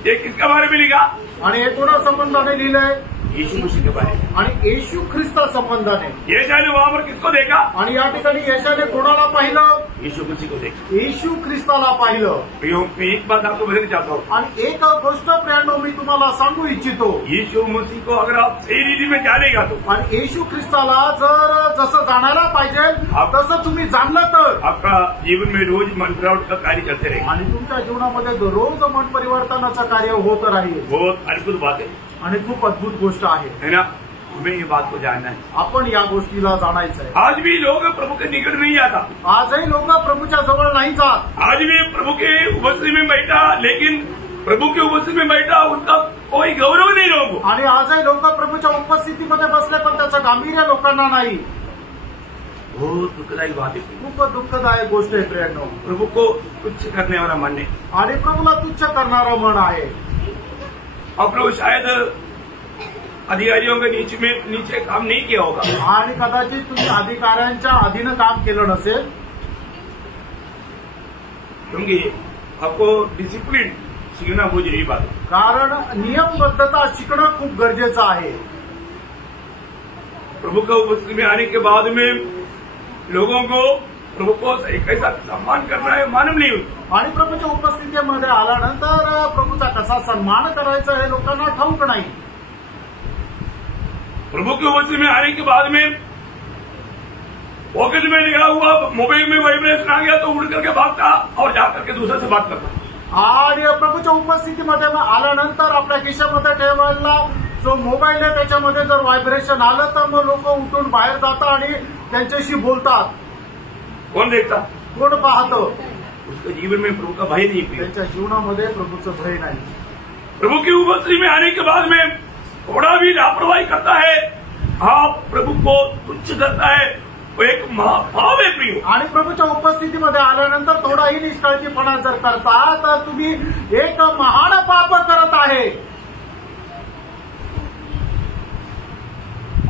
ये किसका बारे में लिखा? आणि हे कोणा संबंधाने लिहिलंय? यीशु मसीह के बारे में। आणि येशू ख्रिस्ता संबंधाने। यशाया ने वहां पर किसको देखा? आणि या ठिकाणी यशाने कोणाला पाहिलं? यीशु मसीह को देखा। येशू ख्रिस्ताला पाहिलं। मैं एक बात आपको बताना चाहता हूँ। आणि एक गोष्ट प्रियांनो मी तुम्हाला सांगू इच्छितो। यीशु मसीह को अगर आप सही रीति में जानेगा तो, आणि येशू ख्रिस्ताला जर जसं जाणायला पाहिजे तसं तुम्ही जाणलं तर आपका जीवन में रोज मन फिरावट का कार्य चलते रहेगा। आणि तुमच्या जीवनामध्ये रोज मन परिवर्तनाचं कार्य होत राहील। बहुत अद्भुत बात है आणि खूप अद्भुत गोष्ट आहे ना? हमें ये बात को जानना है। आपण या गोष्टीला जाणायचं आहे। आज भी लोग प्रभु के निकट नहीं जाता। आजही लोक प्रभूच्या जवळ नाही जात। आज भी प्रभु के उपस्थिति में बैठा, लेकिन प्रभु के उपस्थिति में बैठा उसका कोई गौरव नहीं लोगों को। आणि आजही लोक प्रभूच्या उपस्थितीमध्ये बसले पण त्याचं गांभीर्य लोकांना नाही। बहुत दुखदायी बात है। खूप दुःखदायक गोष्ट आहे प्रियांनो। प्रभु को तुच्छ करने वाला मन है आणि प्रभूला तुच्छ करणारं मन आहे। आप लोग शायद अधिकारियों के नीचे काम नहीं किया होगा, आणि कदाचित तुम्ही अधिकाऱ्यांच्या अधीन काम केलं नसेल, क्योंकि आपको डिसिप्लिन सीखना बहुत जरूरी बात है। कारण नियमबद्धता शिकणं खूप गरजेचं आहे। प्रभु का उपस्थिति में आने के बाद में लोगों को प्रभु को कैसा सम्मान करना है मालूम नहीं होता। आणि प्रभूच्या उपस्थितीमध्ये आल्यानंतर प्रभूचा कसा सन्मान करायचा हे लोकांना ठाऊक नाही। प्रभु की उपस्थिति में आने के बाद में पॉकेट में लगा हुआ मोबाइल में वाइब्रेशन आ गया तो उड़ करके भागता और जाकर के दूसरे से बात करता। आणि प्रभूच्या उपस्थितीमध्ये आल्यानंतर आपल्या खिशामध्ये ठेवायला जो मोबाईल आहे त्याच्यामध्ये जर व्हायब्रेशन आलं तर मग लोक उठून बाहेर जातात आणि त्यांच्याशी बोलतात। कोण देखता? कोण पाहतं? उसके जीवन में प्रभु का भय नहीं। त्यांच्या जीवनामध्ये प्रभूचं भय नाही। प्रभु की उपस्थिति में आने के बाद में थोड़ा भी लापरवाही करता है, आप प्रभु को तुच्छ करता है, वो एक महापाप है प्रिय। आणि प्रभूच्या उपस्थितीमध्ये आल्यानंतर थोडाही निष्काळजीपणा जर करता तर तुम्ही एक महान पाप करत आहे।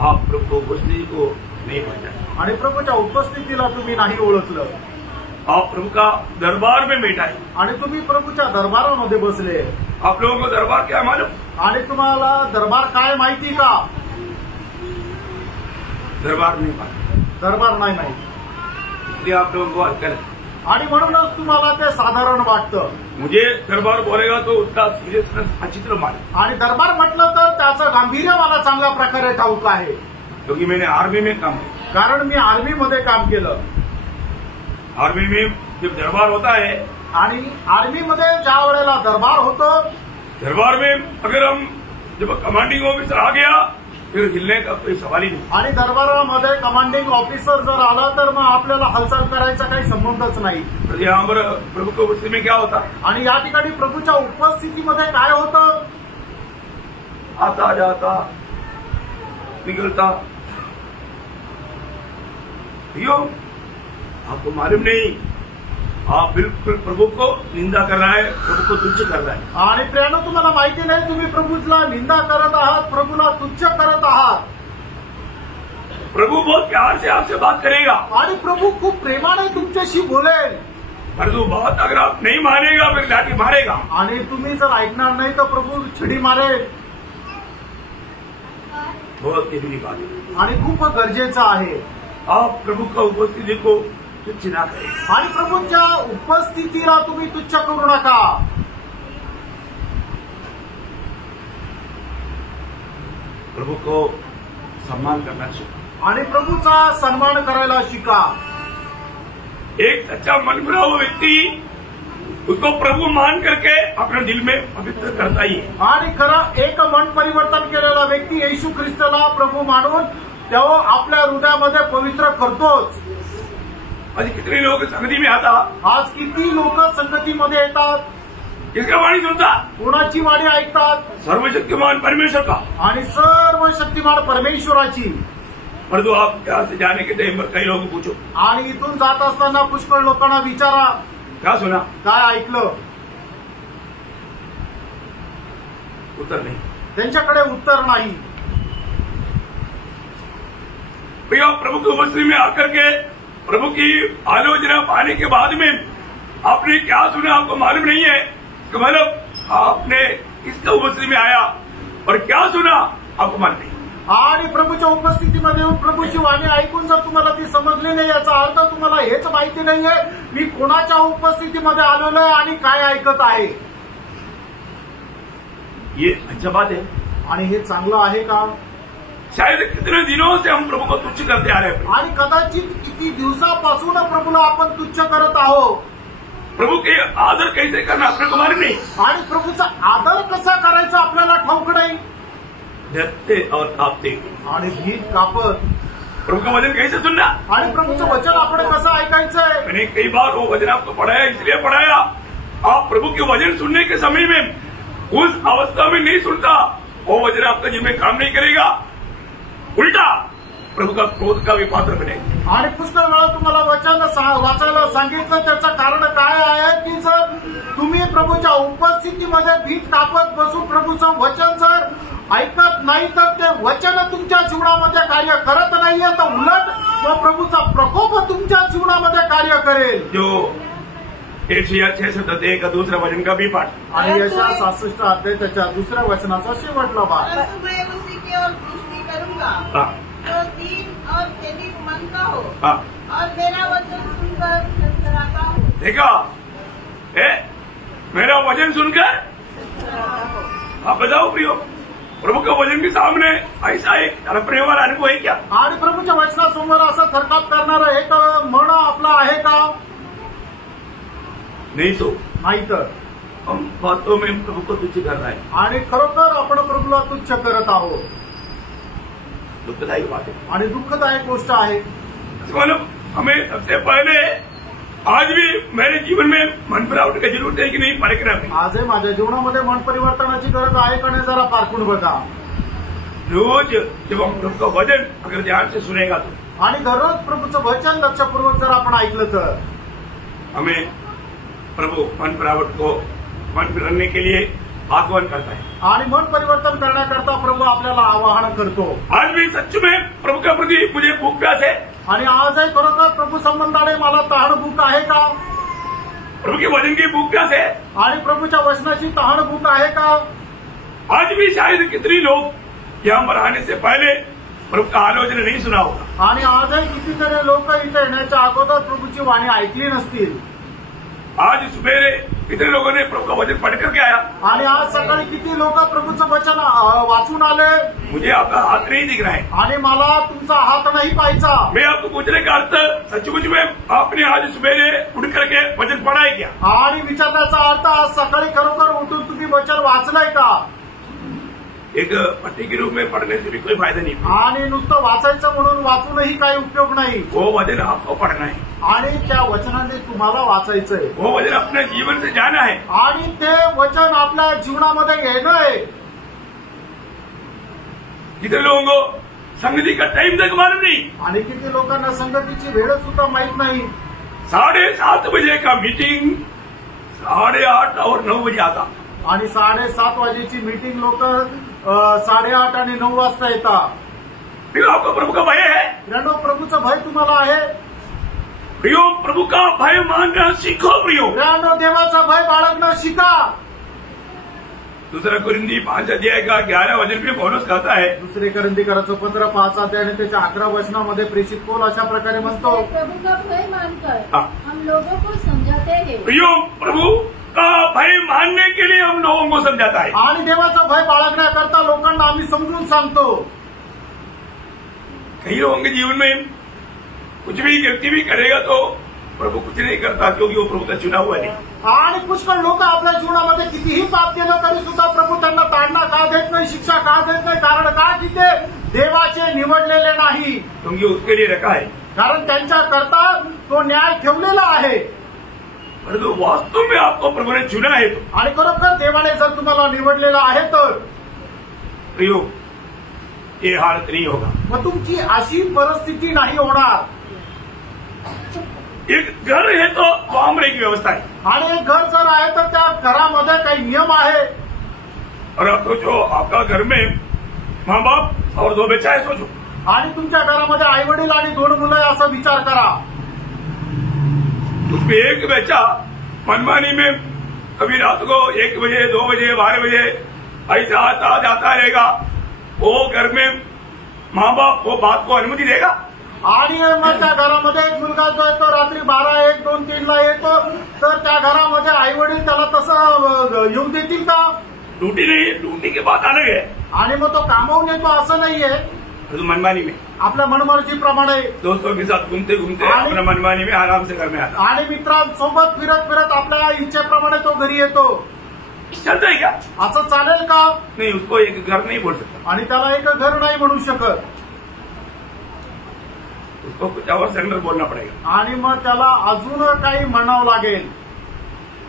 आप प्रभु को उपस्थिति को नहीं पहचाना आणि प्रभूच्या उपस्थितीला तुम्ही नाही ओळखलं। आप प्रभु का दरबार में बैठा है आणि तुम्ही प्रभूच्या दरबारामध्ये बसले। आप लोगों को दरबार क्या मालूम? आणि तुम्हाला दरबार काय माहिती का? दरबार नहीं मालूम, दरबार नाही माहिती, इसलिए आप लोगों को अटकल है। आणि म्हणूनच तुम्हाला ते साधारण वाटतं। मुझे दरबार बोलेगा तो उसका सीरियसनेस अच्छी तरह मालूम, आणि दरबार म्हटलं तर त्याचं गांभीर्य मला चांगल्या प्रकारे ठाऊक आहे, क्योंकि मैंने आर्मी में काम किया। कारण मी आर्मीमध्ये काम केलं। आर्मी में जब दरबार होता है, आणि आर्मीमध्ये ज्या वेळेला दरबार होतो, दरबार में अगर हम जब कमांडिंग ऑफिसर आ गया फिर हिलने का कोई सवाल ही नहीं। आणि दरबारामध्ये कमांडिंग ऑफिसर जर आला तर मग आपल्याला हालचाल करायचा काही संबंधच नाही। तो यहाँ पर प्रभु की उपस्थिति में क्या होता? आणि या ठिकाणी प्रभूच्या उपस्थितीमध्ये काय होतं? आता जाता निकलता। आपको मालूम नहीं, आप बिल्कुल प्रभु को निंदा कर रहा है, प्रभु को तुच्छ कर रहा है। आणि प्रियांनो तुम्हाला माहिती नाही तुम्ही प्रभूला निंदा करत आहात, प्रभूला तुच्छ करत आहात। प्रभु बहुत प्यार से आपसे बात करेगा आणि प्रभू खूप प्रेमाने तुमच्याशी बोलेल, परंतु बात अगर आप नहीं मानेगा फिर लाठी मारेगा। आणि तुम्ही जर ऐकणार नाही तर प्रभू छडी मारेल। बहुत जरूरी बात है आणि खूप गरजेचं आहे। आप प्रभु का उपस्थिति को तुच्छ ना करें आणि प्रभूच्या उपस्थितीला तुम्ही तुच्छ करू नका। प्रभु को सम्मान करना चाहिए। आणि प्रभूचा सन्मान करायला शिका। एक सच्चा मन भरा हुआ व्यक्ति उसको प्रभू मान करके अपने दिल में पवित्र करता ही है। आणि खरं एक मन परिवर्तन केलेला व्यक्ती येशू ख्रिस्ताला प्रभू मानून तेव्हा आपल्या हृदयामध्ये पवित्र करतोच। आज कितने लोग संगति में आता, आज किती लोक संगतीमध्ये येतात, किसका वाणी सुनता, कोणाची वाणी ऐकतात, सर्वशक्तिमान परमेश्वर का आणि सर्व शक्तिमान परमेश्वराची। परंतु आप यहाँ से जाने के टाइम पर कई लोगों को पूछो, आणि इथून जात असताना पुष्कळ लोकांना विचारा क्या सुना, काय ऐकलं, उत्तर नहीं। त्यांच्याकडे उत्तर नाही। भैया प्रभु की उपस्थिति में आकर के प्रभु की आलोचना पाने के बाद में आपने क्या सुना आपको मालूम नहीं है कि मतलब आपने किसका उपस्थिति में आया और क्या सुना आपको मालूम नहीं। आणि प्रभूच्या उपस्थितीमध्ये येऊन प्रभूची वाणी ऐकून जर तुम्हाला ती समजली नाही याचा अर्थ तुम्हाला हेच माहिती नाहीये मी कोणाच्या उपस्थितीमध्ये आलेलो आहे आणि काय ऐकत आहे। ये अच्छा बात है। आणि हे चांगलं आहे का? शायद कितने दिनों से हम प्रभु को तुच्छ करते आ रहे हैं आणि कदाचित किती दिवसापासून प्रभूला आपण तुच्छ करत आहोत। प्रभु के आदर कैसे करना अपने को मालूम नहीं, आणि प्रभूचा आदर कसा करायचा आपल्याला ठाऊक नाही। डरते और कांपते आणि भीत कापत प्रभु का वचन कैसे सुनना, आणि प्रभूचं वचन आपण कसं ऐकायचंय। मैंने कई बार वो वचन आपको पढ़ाया, इसलिए पढ़ाया आप प्रभु के वचन सुनने के समय में उस अवस्था में नहीं सुनता, वो वचन आपका जीवन में काम नहीं करेगा, उल्टा प्रभु का क्रोध का भी पात्र बनेगा। आणि पुष्कळ वेळा तुम्हाला वचन वाचायला सांगितलं त्याचं कारण काय आहे की जर तुम्ही प्रभूच्या उपस्थितीमध्ये भीत कापत बसून प्रभूचं वचन जर ऐकत नाही तर ते वचन तुमच्या जीवनामध्ये कार्य करत नाहीये, तर उलट तो प्रभूचा प्रकोप तुमच्या जीवनामध्ये कार्य करेल। जो यशायाह 6:10 का दूसरा वचन का भी पाठ, आणि यशायाह 66 अध्याय त्याच्या दुसऱ्या वचनाचा शेवटला भाग। परंतु मैं उसी की ओर दृष्टि करूंगा जो दीन और क्षणिक मन का हो और मेरा वचन सुनकर थरथराता हो। देखा मेरा वचन सुनकर आप बताओ प्रियो, प्रभु के वचन के सामने ऐसा एक तड़पने वाला अनुभव है क्या? आणि प्रभूच्या वचनासमोर असं थरकाप करणारं एक मन आपलं आहे का? नहीं तो नाही तर हम वास्तव में प्रभु को तुच्छ कर रहे हैं आणि खरोखर आपण प्रभूला तुच्छ करत आहोत। दुखदायी बात है आणि दुःखदायक गोष्ट आहे। मतलब हमें सबसे पहले आज भी मेरे जीवन में मन परिवर्तन की जरूरत है कि नहीं परखना में। आजही माझ्या जीवनामध्ये मन परिवर्तनाची गरज आहे का नाही जरा पारखून बघा। रोज जब हम प्रभु का वचन अगर ध्यान से सुनेगा तो, आणि दररोज प्रभूचं वचन लक्षपूर्वक जर आपण ऐकलं तर हमें प्रभु मन परिवर्तन को मन फिरने के लिए आह्वान करता है। आणि मन परिवर्तन करण्याकरता प्रभू आपल्याला आवाहन करतो। आज भी सच में प्रभु के प्रति मुझे भूख प्यास है, आणि आजही खरोखर प्रभू संबंधाने मला तहानभूक आहे का? प्रभु के वचन की भूख प्यास है, आणि प्रभूच्या वचनाची तहानभूक आहे का? आज भी शायद कितने लोग यहाँ पर आने से पहले प्रभु का आलोचना नहीं सुना होगा, आणि आजही कितीतरी लोक इथे येण्याच्या अगोदर प्रभूची वाणी ऐकली नसतील। आज सुबेरे कितने लोगों ने प्रभु का वचन पढ़ करके आया, आणि आज सकाळी किती लोक प्रभूचं वचन वाचून आले। मुझे आपका हाथ नहीं दिख रहा है, आणि मला तुमचा हात नाही पाहायचा। मैं आपको पूछने का अर्थ सचमुच में आपने आज सुबेरे उठ करके वचन पढ़ा है क्या? आणि विचारण्याचा अर्थ आज सकाळी खरोखर उठून तुम्ही वचन वाचलंय का? एक पट्टी के रूप में पढ़ने से भी कोई फायदा नहीं, आणि नुसतं वाचायचं म्हणून वाचूनही काही उपयोग नाही। वो वचन आपको पढ़ना है, आणि त्या वचनाने तुम्हाला वाचायचंय, वो वचन अपने जीवन से जाना है, आणि ते वचन आपल्या जीवनामध्ये घेणं आहे। कितने लोगों को संगति का टाइम तक मालूम नहीं, आणि किती लोकांना संगतीची वेळ सुद्धा माहित नाही। 7:30 बजे का मीटिंग 8:30 और 9 बजे आता, आणि 7:30 वाजेची मीटिंग लोक 8:30 आणि 9 वाजता येतात। प्रियो आपको प्रभु का भय है? प्रियो प्रभूचं भय तुम्हाला आहे? प्रियो प्रभु का भय मानना सीखो प्रियो। प्रियो देवाचा भय बाळगणं शिका। दूसरा कुरिन्दी 5 अध्याय का 11 वचन में पौलुस कहता है, दुसरे कुरिन्थीकरांचं 15:5 अध्याय आणि त्याच्या 11 वचनामध्ये प्रेषित पौल अशा प्रकारे म्हणतो, प्रभु का भय मानकर हम लोगों को समझाते हैं। प्रियो प्रभु का भय मानने के लिए हम लोगों को समझाता है, आणि देवाचा भय बाळगण्याकरता लोकांना आम्ही समजून सांगतो। कई लोगों के जीवन में कुछ भी व्यक्ति भी करेगा तो प्रभु कुछ नहीं करता क्योंकि वो प्रभु का चुना हुआ नहीं. आणि पुष्कळ लोक आपल्या जीवनामध्ये कितीही पाप केलं तरी सुद्धा प्रभू त्यांना ताडणा का देत नाही, शिक्षा का देत नाही? कारण का की ते देवाचे निवडलेले नाही. क्योंकि उसके लिए रखा है. कारण त्यांच्या करता तो न्याय ठेवलेला आहे. परंतु वास्तव में आपको प्रभु ने चुना है तो. आणि खरोखर देवाने जर तुम्हाला निवडलेलं आहे तर प्रियो ये हालत नहीं होगा. मग तुमची अशी परिस्थिती नाही होणार. एक घर है तो कमरे की व्यवस्था है. आणि एक घर जर आहे तर त्या घरामध्ये काही नियम आहे. और आप सोचो आपका घर में माँ बाप और 2 बच्चा है. सोचो आणि तुमच्या घरामध्ये आई वडील आणि 2 मुलं आहे असा विचार करा. उसमें एक बच्चा मनमानी में कभी रात को 1 बजे 2 बजे 12 बजे ऐसा आता जाता रहेगा. वो घर में माँ बाप वो बात को अनुमति देगा. आणि मग त्या घरामध्ये एक मुलगा जो आहे तो रात्री 12, 1, 2, 3 ला येतो तर त्या घरामध्ये आई वडील त्याला तसं येऊ देतील का? ड्यूटी नहीं, ड्यूटी के बाद अलग है. आणि मग तो कामावून येतो असं नाहीये. मनमानी में आपल्या मनमर्जीप्रमाणे दोस्तों के साथ घूमते घूमते अपना मनमानी में आराम से घर में आता. आणि मित्रांसोबत फिरत फिरत आपल्या इच्छेप्रमाणे तो घरी येतो. चलता है क्या? असं चालेल का? नहीं, उसको एक घर नहीं बोल सकता. आणि त्याला एक घर नाही म्हणू शकत. उसको कुछ और सेंटर बोलना पड़ेगा. आणि मग त्याला अजून काही म्हणावं लागेल.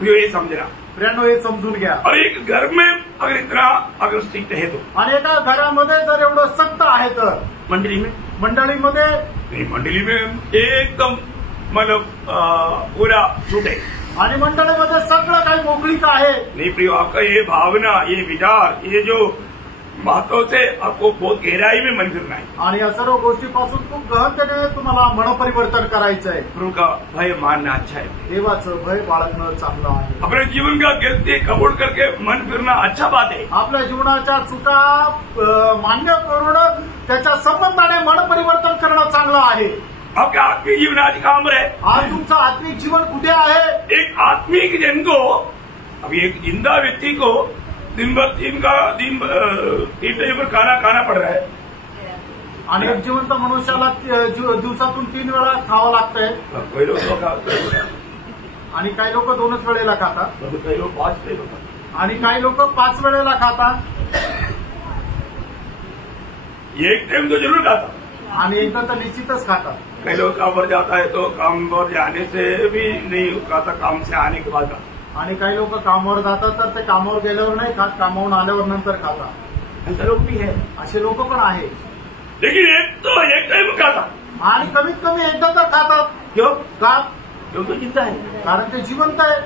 ये समझना. फ्रेंडो हे समजून घ्या. और एक घर में अगर इतना अगर स्ट्रिक्ट है तो. आणि एका घरामध्ये जर एवढं सक्त आहे तर मंडली में मंडळीमध्ये नहीं, मंडली में एकदम मतलब पूरा छूट है. आणि मंडळीमध्ये सगळं काही मोकळीक आहे. नहीं प्रियो, आपका ये भावना, ये विचार, ये जो बातों से आपको बहुत गहराई में मन फिरना है. आणि या सर्व गोष्टीपासून खूप गहनतेने तुम्हाला मनपरिवर्तन करायचं आहे. प्रभु का भय मानना अच्छा है. देवाचं भय बाळगणं चांगलं आहे. अपने जीवन का गलती कबूल करके मन फिरना अच्छा बात है. आपल्या जीवनाच्या चुका मान्य करून त्याच्या संबंधाने मन परिवर्तन करणं चांगलं आहे. आपका आत्मिक जीवन आज काम है. आज तुमचं आत्मिक जीवन कुठे आहे? एक आत्मिक जन को, अभी एक जिंदा व्यक्ति को दिन भर 3 टाइम पर खाना पड़ रहा है. आणि एक जिवंत मनुष्याला दिवसातून 3 वेळा खावं लागतंय. कोई लोग 2 खाते आणि काही लोक 2च वेळेला खातात. काही लोक 5 वेळेला खातात. आणि काही लोक 5 वेळेला खातात. एक टाइम तो जरूर खाता. आणि एकदा तर निश्चितच खातात. कई लोग काम पर जाता है तो काम पर जाने से भी नहीं खाता, काम से आने के बाद खाता. आणि काही लोक कामावर जातात तर ते कामावर गेल्यावर नाही खात, कामावरून आल्यावर नंतर खातात. ऐसे लोग भी है. असे लोक पण आहेत. लेकिन एक टाइम खाता. आणि कमीत कमी एकदा तर खातात. क्यों? का? क्यों? तो जिंदा है. कारण ते जिवंत आहे.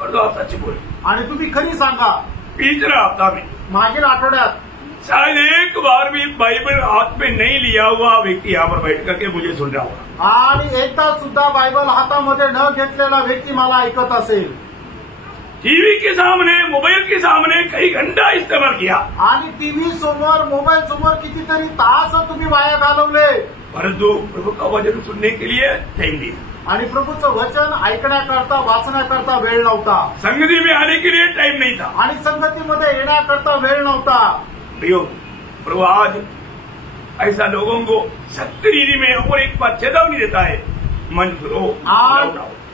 और तो आप सच्ची बोले. आणि तुम्ही खरी सांगा. पिछला हफ्ता में मागील आठवड्यात शायद एक बार भी बाइबल हाथ में नहीं लिया हुआ व्यक्ती यहाँ पर बैठ करके मुझे सुन रहा होगा. आणि एकदा सुद्धा बायबल हातामध्ये न घेतलेला व्यक्ती मला ऐकत असेल. टीवी के सामने, मोबाइल के सामने कई घंटा इस्तेमाल किया. आणि टीव्ही समोर, मोबाईल समोर कितीतरी तास तुम्ही वाया घालवले. परंतु प्रभु का वचन सुनने के लिए टाइम दिया. आणि प्रभूचं वचन ऐकण्याकरता, वाचण्याकरता वेळ नव्हता. संगति में आने के लिए टाइम नहीं था. आणि संगतीमध्ये येण्याकरता वेळ नव्हता. प्रियो, प्रभु आज ऐसा लोगों को सत्य रीति में और एक बात चेतावनी देता है, मन फिरो.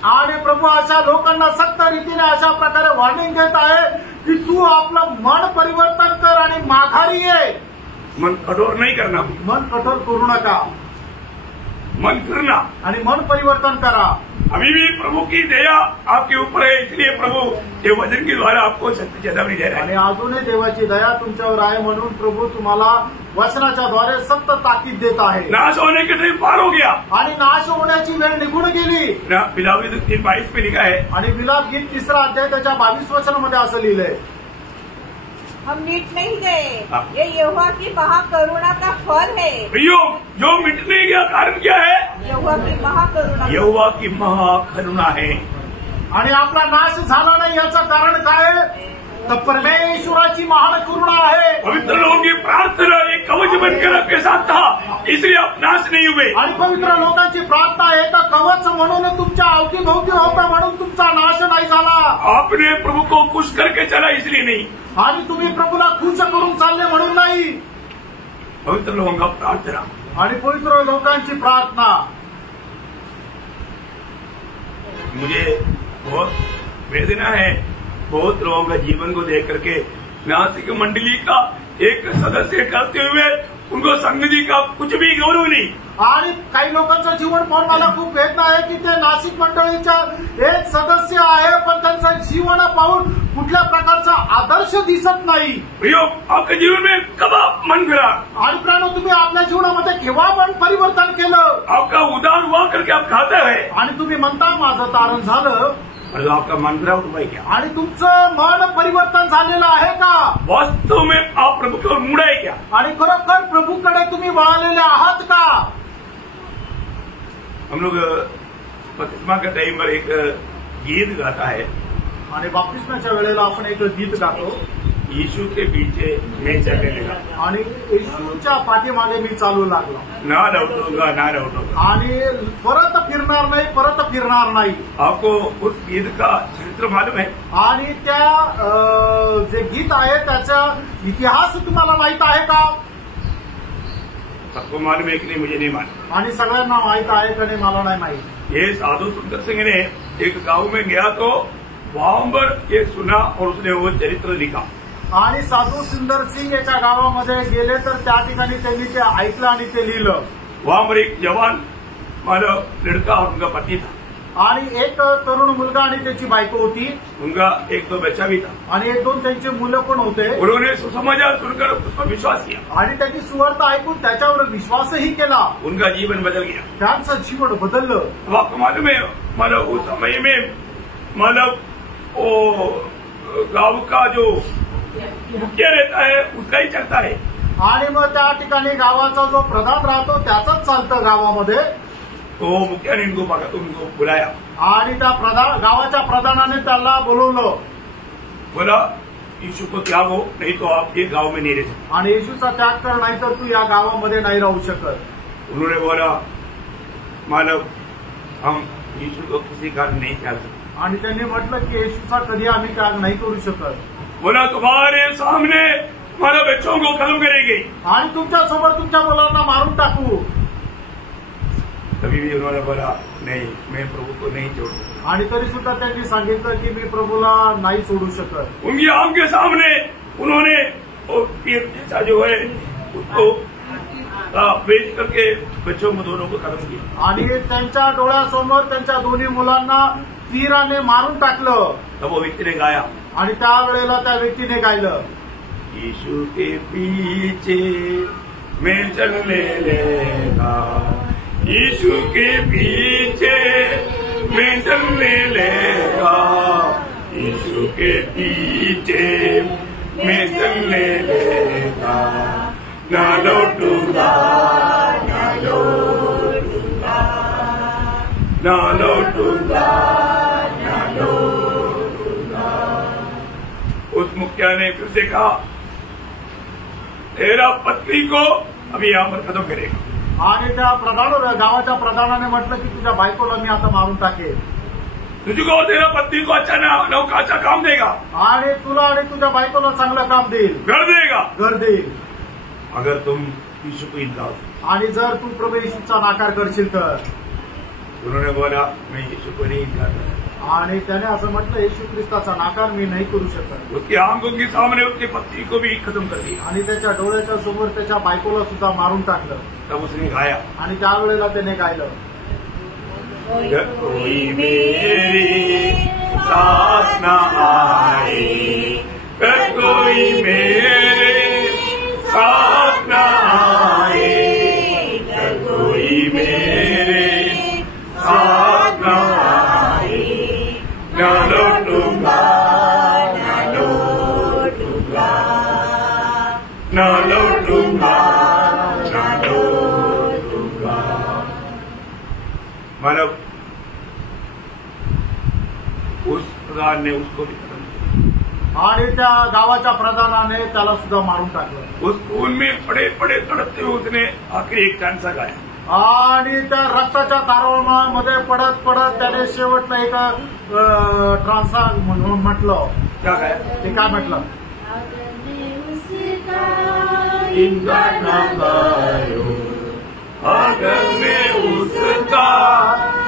आणि प्रभू अशा लोकांना सक्त रीतीने अशा प्रकारे वॉर्निंग देत आहे की तू आपलं मन परिवर्तन कर आणि माघारी ये. मन कठोर नहीं करना. मन कठोर करू नका. मन फिरना आणि मन परिवर्तन करा. अभी भी प्रभु की दया आपके ऊपर है, इसलिए प्रभु ये वचन के द्वारा आपको सत्य चेतावनी दे रहा है. आणि अजूनही देवाची दया तुमच्यावर आहे म्हणून प्रभू तुम्हाला वचनाच्या द्वारे सक्त ताकीद देत आहे. नाश होने के टाइम पार हो गया. आणि नाश होण्याची वेळ निघून गेली. विलाप गीत 3:22 में लिखा है. आणि विलाप गीत 3रा अध्याय त्याच्या 22 वचनामध्ये असं लिहिलंय, हम मिट नहीं गए, ये यहोवा की महाकरुणा का फल है. प्रियो, जो मिटने का कारण क्या है? यहोवा की महाकरुणा. यहोवा की महाकरुणा है. आणि आपला नाश झाला नाही याचं कारण काय आहे? तर परमेश्वराची महान करुणा आहे. पवित्र लोगों की प्रार्थना एक कवच बनकर आपके साथ था, इसलिए आप नाश नहीं हुए. आणि पवित्र लोकांची प्रार्थना एक कवच म्हणून तुमच्या अवतीभोवती होता म्हणून तुमचा नाश नाही झाला. आपने प्रभु को खुश करके चला इसलिए नहीं. आणि तुम्ही प्रभूला खुश करून चालले म्हणून नाही. पवित्र लोगों का प्रार्थना आणि पवित्र लोकांची प्रार्थना मुझे बहुत वेदना है, बहुत लोगों का जीवन को देख करके नासिक मंडली का एक सदस्य करते हुए उनको संगती का कुछ भी गौरव नहीं। आणि काही लोकांचं जीवन पाहून मला खूप वेदना आहे की ते नाशिक मंडळीच्या एक सदस्य आहे, पण त्यांचं जीवन पाहून कुठल्या प्रकारचा आदर्श दिसत नाही। भैया आपके जीवन में कब मन फिरा? आणि प्राणो तुम्ही आपल्या जीवनामध्ये केव्हा मन परिवर्तन केलं? आपका उदार हुआ करके आप खाते हैं आणि तुम्ही म्हणता माझं तारण झालं, और आपका मन फिरा उठवाई क्या? आणि तुमचं मन परिवर्तन झालेलं आहे का? वास्तव में आप प्रभु की ओर मुड़े क्या? आणि खरोखर प्रभूकडे तुम्ही वळालेले आहात का? हम लोग बपतिस्मा के टाइम पर एक गीत गाता है, आणि बाप्तिस्माच्या वेळेला आपण एक गीत गातो, यीशु के पीछे मैं चलने लगा, आणि येशूच्या पाठीमागे मी चालू लागलो, ना लौटूंगा ना लौटूंगा, आणि परत फिरणार नाही, परत फिरणार नाही। आपको उस गीत का चरित्र मालूम है? आणि त्या जे गीत आहे त्याचा इतिहास तुम्हाला माहित आहे का? सबको मालूम है कि नहीं मुझे नहीं मालूम। आणि सगळ्यांना माहित आहे का नाही मला नाही माहित। ये साधु सुंदर सिंह ने एक गांव में गया तो वहां पर ये सुना और उसने वो चरित्र लिखा। आणि साधू सुंदर सिंग एका गावामध्ये गेले तर त्या ठिकाणी त्यांनी ते ऐकलं आणि ते लिहिलं। वहां पर एक जवान मानो लड़का और उनका पति था, आणि एक तरुण मुलगा आणि त्याची बायको होती, उनका एक दो बच्चा भी था। आणि एक दोन त्यांचे मुलं पण होते। उन्होंने सुसमाचार सुनकर उस पर विश्वास किया, आणि त्यांनी सुवार्थ ऐकून त्याच्यावर विश्वासही केला। उनका जीवन बदल गया। त्यांचं जीवन बदललं। तो आपको मालूम है मतलब उस समय में मतलब वो गांव का जो मुखिया रहता है उसका ही चलता है। आणि मग त्या ठिकाणी गावाचा जो प्रधान राहतो त्याचाच चालतं गावामध्ये। तो मुखिया ने उनको बुलाया, आणि त्या गावाच्या प्रधानाने त्याला बोलवलं, बोला यीशु को त्यागो नहीं तो आप ये गांव में नहीं रह सकते। आणि येशूचा त्याग कर, नाही तर तू या गावामध्ये नाही राहू शकत। उन्होंने बोला मानव हम यीशु को किसी कारण नहीं त्याग सकते। आणि त्यांनी म्हटलं की येशूचा कधी आम्ही त्याग नाही करू शकत। बोला तुम्हारे सामने हमारे बच्चों को खत्म करेंगे, आणि तुमच्या समोर तुमच्या मुलांना मारून टाकू। तभी भी उन्होंने बोला नहीं मैं प्रभु को नहीं छोड़ सकता। आणि तरी सुद्धा त्यांनी सांगितलं की मी प्रभूला नाही सोडू शकत। उनकी आंख के सामने उन्होंने वो तीर जैसा जो है उसको बेच करके बच्चों को दोनों को खत्म किया। आणि त्यांच्या डोळ्यासमोर त्यांच्या दोन्ही मुलांना तीराने मारून टाकलं। तब वो व्यक्ति ने गाया, आणि त्यावेळेला त्या व्यक्तीने गायलं, यीशु के पीछे मैं चलने लगा, यीशु के पीछे मैं चलने लगा, यीशु के पीछे मैं चलने लगा, ना लौटूंगा ना लौटूंगा ना लौटूंगा ना लौटूंगा। उस मुखिया ने फिर से कहा तेरा पत्नी को अभी यहाँ पर खत्म करेगा। आणि त्या गावाच्या प्रधानाने म्हटलं की तुझ्या बायकोला मी आता मारून टाकेल, तुझको तेरा पत्नी को अच्छा नौकाचा काम देगा, आणि तुला आणि तुझ्या बायकोला चांगलं काम देईल, घर देईल, अगर तुम यीशु को इनकार। आणि जर तू प्रभू येशूचा नाकार करशील तर। उन्होंने बोला मैं यीशु को नहीं इनकार करता। आणि त्याने असं म्हटलं येशू ख्रिस्ताचा नाकार मी नाही करू शकत। उसकी आंखों के सामने उसकी पत्नी को भी खत्म कर दिया, आणि त्याच्या डोळ्याच्या समोर त्याच्या बायकोला सुद्धा मारून टाकलं। तब उसने गाया, आणि त्यावेळेला त्याने गायलं, कोई मेरी साथ न आए, कोई मेरे साथ न आए, कोई मेरे साथ न आए, न लौटूंगा न लौटूंगा न लौटूंगा न लौटूंगा। मानव उस प्रधान ने उसको भी खत्म किया, आणि त्या गावाच्या प्रधानाने त्याला सुद्धा मारून टाकलं। उस खून में पड़े पड़े तड़पते हुए उसने आखिरी एक चांसा गाया, आणि त्या रक्ताच्या तारवणामध्ये पडत पडत त्याने शेवटला एक ट्रान्सा म्हटलं। क्या गाया? ते काय म्हटलं? इनकार न करो, अगर मैं उसका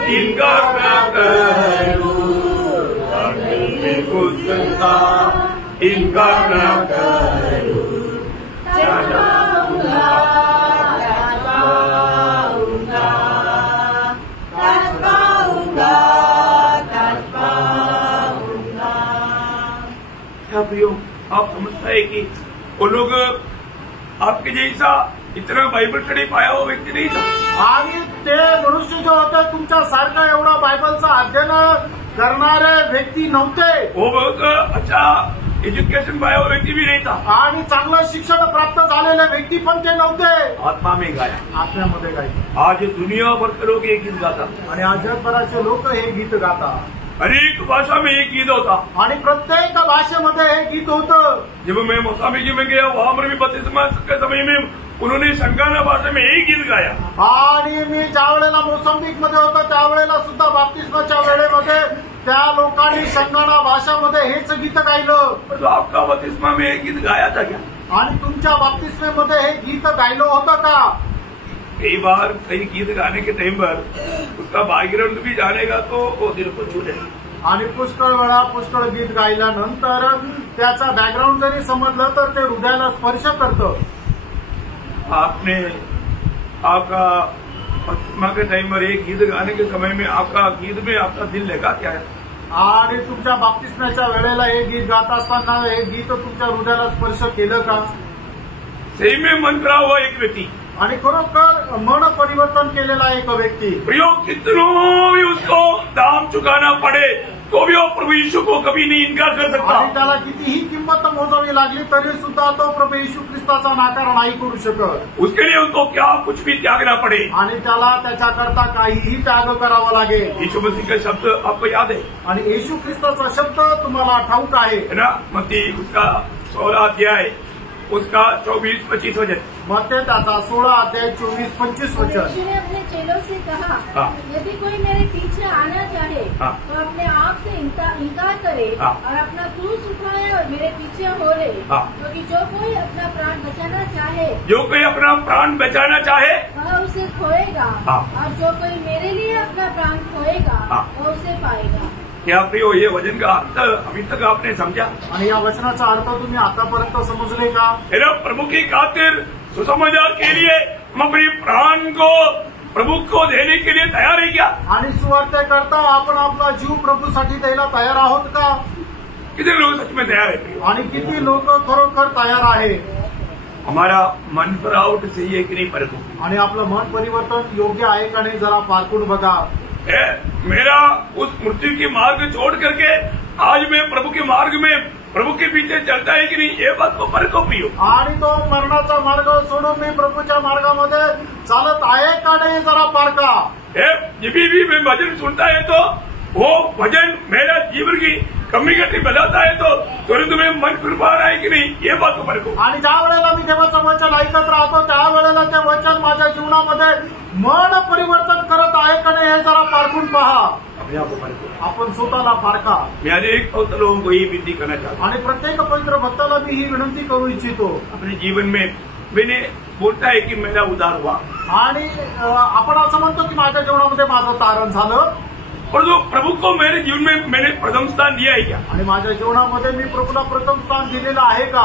इनकार न करूं, करुणा करूं, तड़पाऊंगा, तड़पाऊंगा, तड़पाऊंगा, तड़पाऊंगा। क्या प्रियो, आप समझता है कि वो लोग आपके जैसा इतना बायबल स्टडी पाया हुआ व्यक्ती नाही था आणि ते मनुष्य जो होते तुमच्या सारखा एवढा बायबलचा अध्ययन करणारे व्यक्ती नव्हते. वो बहुत अच्छा एज्युकेशन पाया हुआ व्यक्ती भी नहीं था आणि चांगलं शिक्षण प्राप्त झालेले व्यक्ती पण ते नव्हते. आत्मा में गाया. आत्म्यामध्ये गायचे. आज दुनिया भर के लोग एक गीत गातात आणि आज जगभराचे लोक हे गीत गातात. अनेक भाषा में एक गीत होता. आणि प्रत्येक भाषेमध्ये हे गीत होतं. जब मैं मोसाम्बिक में गया वहां पर भी बपतिस्मा के समय में उन्होंने संगाना भाषा में एक गीत गाया. आणि मी ज्या वेळेला मोसंबिक मध्ये होतो त्यावेळेला सुद्धा बाप्तिस्माच्या वेळेमध्ये त्या लोकांनी संगाणा भाषामध्ये हेच गीत गायलं. तो आपका बपतिस्मा में एक गीत गाया था क्या? आणि तुमच्या बाप्तिस्मेमध्ये हे गीत गायलं होतं का? कई बार कई गीत गाने के टाइम पर उसका बैकग्राउंड भी जानेगा तो वो दिल को छू जाएगा. आणि पुष्कळ वेळा पुष्कळ गीत गायल्यानंतर त्याचा बॅकग्राऊंड जरी समजलं तर ते हृदयाला स्पर्श करतं. आपने आपका बपतिस्मा के टाइम पर एक गीत गाने के समय में आपका गीत में आपका दिल लगा क्या है? आणि तुमच्या बाप्तिस्म्याच्या वेळेला हे गीत गात असताना हे गीत तुमच्या हृदयाला स्पर्श केलं का? सही में मन करा हुआ एक व्यक्ति आणि खरोखर मन परिवर्तन केलेला एक व्यक्ती. प्रयोग कितनों भी उसको दाम चुकाना पड़े तो भी वो प्रभु यीशु को कभी नहीं इनकार कर सकता. आणि त्याला कितीही किंमत मोजावी लागली तरी सुद्धा तो प्रभू येशू ख्रिस्ताचा नाकार नाही करू शकत. उसके लिए उनको क्या कुछ भी त्यागना पड़े. आणि त्याला त्याच्याकरता काहीही त्याग करावा लागेल. यीशु मसीह का शब्द आपको याद है आणि येशू ख्रिस्ताचा शब्द तुम्हाला ठाऊक आहे है ना? मत्ती उसका 16 अध्याय उसका 24-25 वचन. मत्ती त्याचा 16 अध्याय 24-25 और वचन. यीशु ने अपने चेलों से कहा, हाँ। यदि कोई मेरे पीछे आना चाहे हाँ। तो अपने आप से इनकार करे हाँ। और अपना क्रूस उठाए और मेरे पीछे हो ले. हाँ। क्योंकि जो कोई अपना प्राण बचाना चाहे जो कोई अपना प्राण बचाना चाहे वह उसे खोएगा, हाँ। और जो कोई मेरे लिए अपना प्राण खोएगा हाँ। वह उसे पाएगा. क्या प्रियो, ये वचन का अर्थ अभी तक आपने समझा? आणि या वचनाचा अर्थ तुम्ही आतापर्यंत समजले का? मेरा प्रभु की खातिर सुसमाचार के लिए हम अपने प्राण को प्रभु को देने के लिए तैयार है क्या? आणि सुवार्तेकरता आपण आपला जीव प्रभूसाठी द्यायला तयार आहोत का? कितने लोग सच में तैयार है प्रियो? आणि किती लोक खरोखर तयार आहे? हमारा मन फराउट सही है कि नहीं परखो. आणि आपलं मन परिवर्तन योग्य आहे का नाही जरा पारखून बघा. मेरा उस मृत्यु की मार्ग छोड़ करके आज मैं प्रभु के मार्ग में प्रभु के पीछे चलता है कि नहीं, ये बात को परखो प्रियो. आणि तो मरणाचा मार्ग सोडून मी प्रभूच्या मार्गामध्ये चालत आहे का नाही जरा पारखा. जब भी मैं भजन सुनता है तो वो भजन मेरा जीवन की कम्युनिकेटिव बनाता है तो तुरंत में मन फिर पा रहा है कि नहीं, ये बात को परखो. आणि ज्या वेळेला मी देवाचं वचन ऐकत राहतो त्यावेळेला ते वचन माझ्या जीवनामध्ये मन परिवर्तन करत आहे का नाही हे जरा पारखून पहा. अपने आप को परखो. आपण स्वतःला पारखा. मैं अनेक लोगों को ये विनती करना चाहता हूँ. आणि प्रत्येक पवित्र भक्ताला मी ही विनंती करू इच्छितो. अपने जीवन में मैंने बोलता है कि मेरा उद्धार हुआ आणि आपण असं म्हणतो की माझ्या जीवनामध्ये माझं तारण झालं. और जो प्रभु को मेरे जीवन में मैंने प्रथम स्थान दिया है क्या? आणि माझ्या जीवनामध्ये मी प्रभूला प्रथम स्थान दिलेलं आहे का?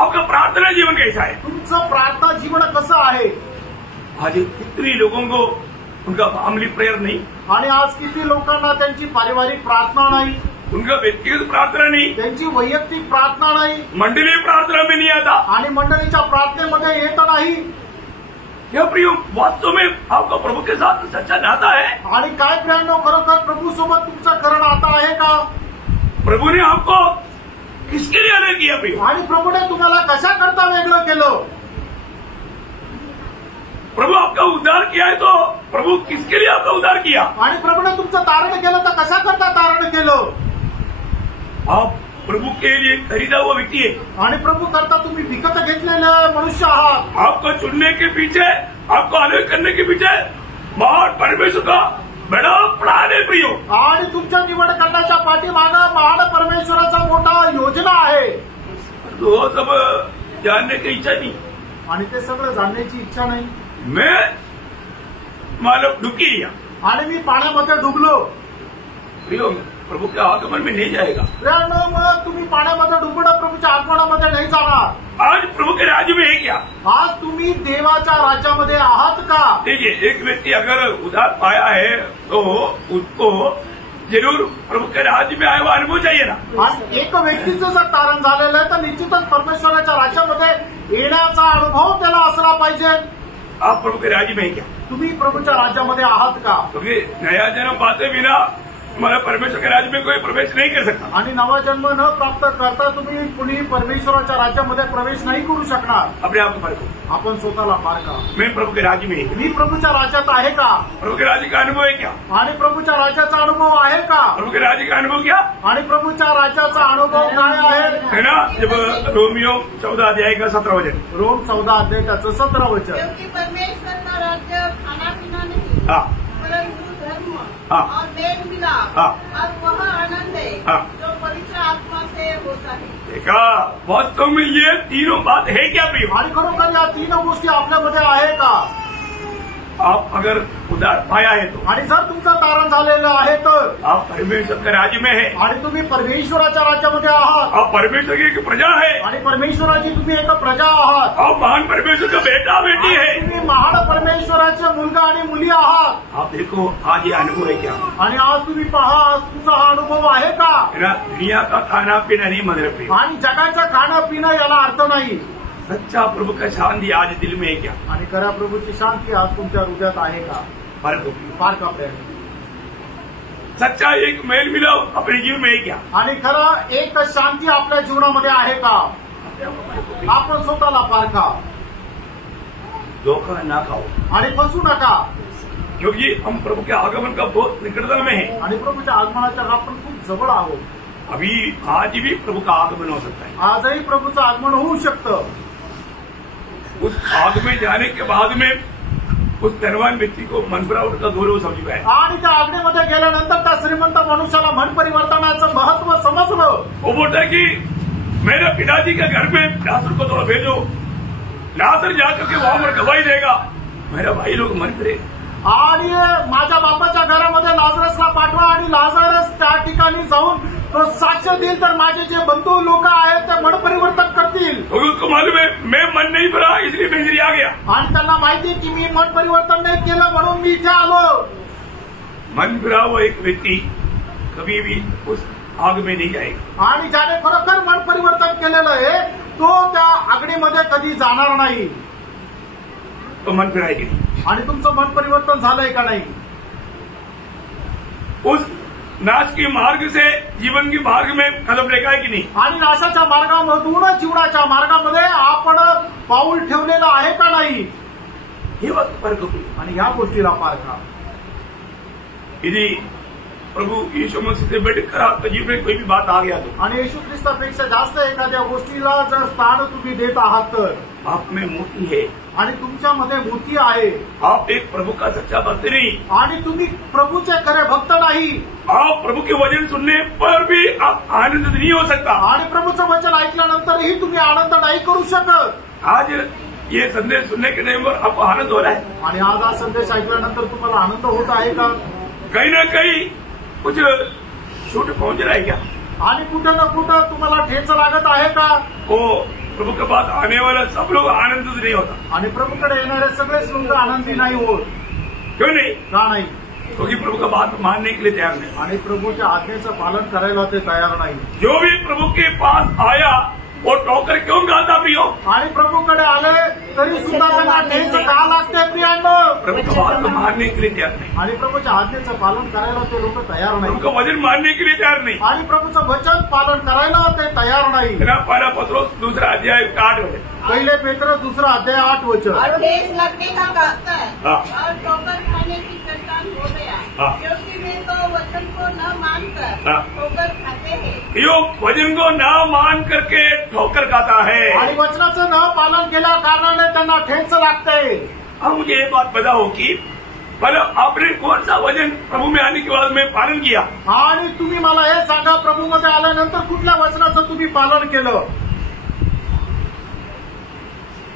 आपका प्रार्थना जीवन कैसा है? तुमचं प्रार्थना जीवन कसं आहे? आज कितने लोगों को उनका फैमिली प्रेयर नहीं, आणि आज किती लोकांना त्यांची पारिवारिक प्रार्थना नाही, उनका व्यक्तिगत प्रार्थना नहीं, त्यांची वैयक्तिक प्रार्थना नाही, मंडलीय प्रार्थना में नहीं आता. आणि मंडळीच्या प्रार्थनेमध्ये येत नाही. क्या प्रियो, वास्तव में आपका प्रभु के साथ सच्चा नाता है? आणि काय प्रियांनो खरोखर प्रभू सोबत तुमचं करण आता आहे का? प्रभु ने आपको किसके लिए अलग किया प्रियो? आणि प्रभूने तुम्हाला कशा करता वेगळं केलं? प्रभु आपका उद्धार किया है तो प्रभु किसके लिए आपका उद्धार किया? आणि प्रभूने तुमचं तारण केलं तर कशा करता तारण केलं? आप प्रभु के लिए खरीदा हुआ व्यक्ति है. आणि प्रभू करता तुम्ही विकत घेतलेले मनुष्य आहात. आपको चुनने के पीछे, आपको अलग करने के पीछे महान परमेश्वर का बड़ा प्लान है प्रियो. आणि तुमच्या निवड करण्याच्या पाठीमागं महान परमेश्वराचा मोठा योजना आहे. तो सब जानने की इच्छा नहीं. आणि ते सगळं जाणण्याची इच्छा नाही. मैं मालूम डुबकी लिया आणि मी पाण्यामध्ये डुबलो. प्रियो, प्रभु के आगमन में नहीं जाएगा। मग तुम्ही पाण्यामध्ये डुबणं प्रभूच्या आगमनामध्ये नाही जाणार। आज प्रभु के राज्य में है क्या? आज तुम्ही देवाच्या राज्यामध्ये आहात का? देखिए, एक व्यक्ति अगर उधार पाया है तो उसको जरूर प्रभु के राज्य में आया हुआ अनुभव चाहिए ना। आणि एक व्यक्तीचं जर तारण झालेलं आहे तर निश्चितच परमेश्वराच्या राज्यामध्ये येण्याचा अनुभव त्याला असला पाहिजे। आप प्रभु के राज्य में है क्या? तुम्ही प्रभूच्या राज्यामध्ये आहात का? क्योंकि नया जन्म पाते बिना मला परमेश्वर के राज्य में कोई प्रवेश नहीं कर सकता। आणि नवा जन्म न प्राप्त करता तुम्ही कुणी परमेश्वराच्या राज्यामध्ये प्रवेश नाही करू शकणार। अपने आप को परखो, आपण स्वतःला पारखा। मैं प्रभु के राज्य में हूँ। मी प्रभूच्या राज्यात आहे का? प्रभु के राज्य का अनुभव है क्या? आणि प्रभूच्या राज्याचा अनुभव आहे का? प्रभु के राज्य का अनुभव क्या आणि प्रभूच्या राज्याचा अनुभव काय आहे? है ना? जब रोमियो 14 अध्याय का 17 वचन, रोम 14 अध्याय त्याचं 17 वचन। क्योंकि परमेश्वर का राज्य खाना पीना नहीं, हाँ परंतु धर्म हाँ। और मेल मिलाप हाँ। और वह आनंद है हाँ। जो पवित्र आत्मा से होता है। देखा, वास्तव में ये तीनों बात है क्या प्रिय? आणि खरोखर या तीन गोष्टी आपल्यामध्ये आहे का? आप अगर उधार पाया है तो आणि जर तुमचं तारण झालेलं आहे तर आप परमेश्वर के राज्य में है। आणि तुम्ही परमेश्वराच्या राज्यामध्ये आहात आप परमेश्वर की एक प्रजा है। आणि परमेश्वराची तुम्ही एक प्रजा आहात। आप महान परमेश्वर का बेटा बेटी है। तुम्ही महान परमेश्वराचे मुलगा आणि मुली आहात। आप देखो, आज ये अनुभव है क्या? आणि आज तुम्ही पहा, आज तुमचा हा अनुभव आहे का? मेरा दुनिया का खाना पीना नहीं मतलब प्रिय। आणि जगाचं खाणं पिणं याला अर्थ नाही। सच्चा प्रभु का शांति आज दिल में है क्या? आणि खऱ्या प्रभूची शांती आज तुमच्या हृदयात आहे का? फार का प्रयत्न। सच्चा एक मेल मिलाप अपने जीवन में है क्या? आणि खरं एक शांती आपल्या जीवनामध्ये आहे का? आपण स्वतःला पारखा। धोखा ना खाओ आणि फसू नका, क्योंकि हम प्रभु के आगमन का बहुत निकटता में है। आणि प्रभूच्या आगमनाच्या आपण खूप जवळ आहोत। अभी आज भी प्रभु का आगमन हो सकता है। आजही प्रभूचं आगमन होऊ शकतं। उस आग में जाने के बाद में उस धनवान व्यक्ति को मनपरावट का गौरव समझ पाए। आणि त्या आग्नेमध्ये गेल्यानंतर त्या श्रीमंत मनुष्याला मन परिवर्तनाचं महत्व समजलं। वो बोलता है कि मेरे पिताजी के घर में लाजर को थोड़ा भेजो, लाजर जाकर के वहां पर गवाही देगा, मेरा भाई लोग मन करेगा। आणि माझ्या बापाच्या घरामध्ये लाजरसला पाठवा आणि लाजरस त्या ठिकाणी जाऊन तो साक्ष देईल, तर माझे जे बंधू लोक आहेत ते मन परिवर्तन करतील। क्योंकि उसको मालूम है मैं मन नहीं भरा, इसलिए मैं इधर आ गया। आणि त्यांना माहिती की मी मन परिवर्तन नाही केलं म्हणून मी इथे आलो। मन भरा हुआ एक व्यक्ति कभी भी उस आग में नहीं जाएगा। आणि ज्याने खरोखर मन परिवर्तन केलेलं आहे तो त्या आगडीमध्ये कधी जाणार नाही। तो मन फिराएगी नहीं। आणि तुमचं मन परिवर्तन झालंय का नाही? उस नाश के मार्ग से जीवन के मार्ग में कदम लेगा है कि नहीं? आणि नाशाच्या मार्गामधून जीवनाच्या मार्गामध्ये आपण पाऊल ठेवलेलं आहे का नाही? हे बात फर्क होती। आणि ह्या गोष्टीला पारखा। यदि प्रभु यीशु मसीह से बढ़कर आपका जीवन में कोई भी बात आ गया तो आणि येशू ख्रिस्तापेक्षा जास्त एखाद्या गोष्टीला जर स्थान तुम्ही देत आहात तर आप में मोती है आणि तुमच्यामध्ये मोती आहे। आप एक प्रभु का सच्चा भक्त नहीं, आणि तुम्ही प्रभूचे खरे भक्त नाही। आप प्रभु के वचन सुनने पर भी आप आनंदित नहीं हो सकता। आणि प्रभूचं वचन ऐकल्यानंतरही तुम्ही आनंद नाही करू शकत। आज ये संदेश सुनने के टाइम पर आपको आनंद हो रहा है? आणि आज हा संदेश ऐकल्यानंतर तुम्हाला आनंद होत आहे का? कहीं ना कहीं कुछ छूट पहुंच रहा है क्या? आणि कुठं ना कुठं तुम्हाला ठेच लागत आहे का? वो प्रभु के पास आने वाला सब लोग आनंदित नहीं होता। आणि प्रभूकडे येणारे सगळेच लोक आनंदी नाही होत। क्यों नहीं? का नाही? क्योंकि प्रभु का बात मानने के लिए तैयार नहीं। आणि प्रभूच्या आज्ञेचं पालन करायला ते तयार नाही। जो भी प्रभु के पास आया वो ठोकर क्यों खाता प्रियो? आणि प्रभूकडे आले तरी सुद्धा त्यांना ठेच का लागते प्रियांनो? प्रभु का बात मानने के लिए तैयार नहीं। आणि प्रभूच्या आज्ञेचं पालन करायला ते लोक तयार प्रभु नाही। का वचन मानने के लिए तैयार नहीं। आणि प्रभूचं वचन पालन करायला ते तयार नाही। मेरा पहला पत्रोस 2 अध्याय 8 वचन, पहिले पेत्र 2 अध्याय 8 वचन। और देश लगने का कहता है हाँ। और ठोकर खाने की चट्टान हो गया, हाँ। क्योंकि वे तो वचन को न मानकर हाँ। ठोकर खाते हैं। यो वचन को ना मान करके ठोकर खाता है। आणि वचनाचं न पालन केल्या कारणाने त्यांना ठेच लागते। अब मुझे ये बात पता हो कि पर आपने कौन सा वचन प्रभु में आने के बाद में पालन किया? आणि तुम्ही मला हे सांगा, प्रभूमध्ये आल्यानंतर कुठल्या वचनाचं तुम्ही पालन केलं?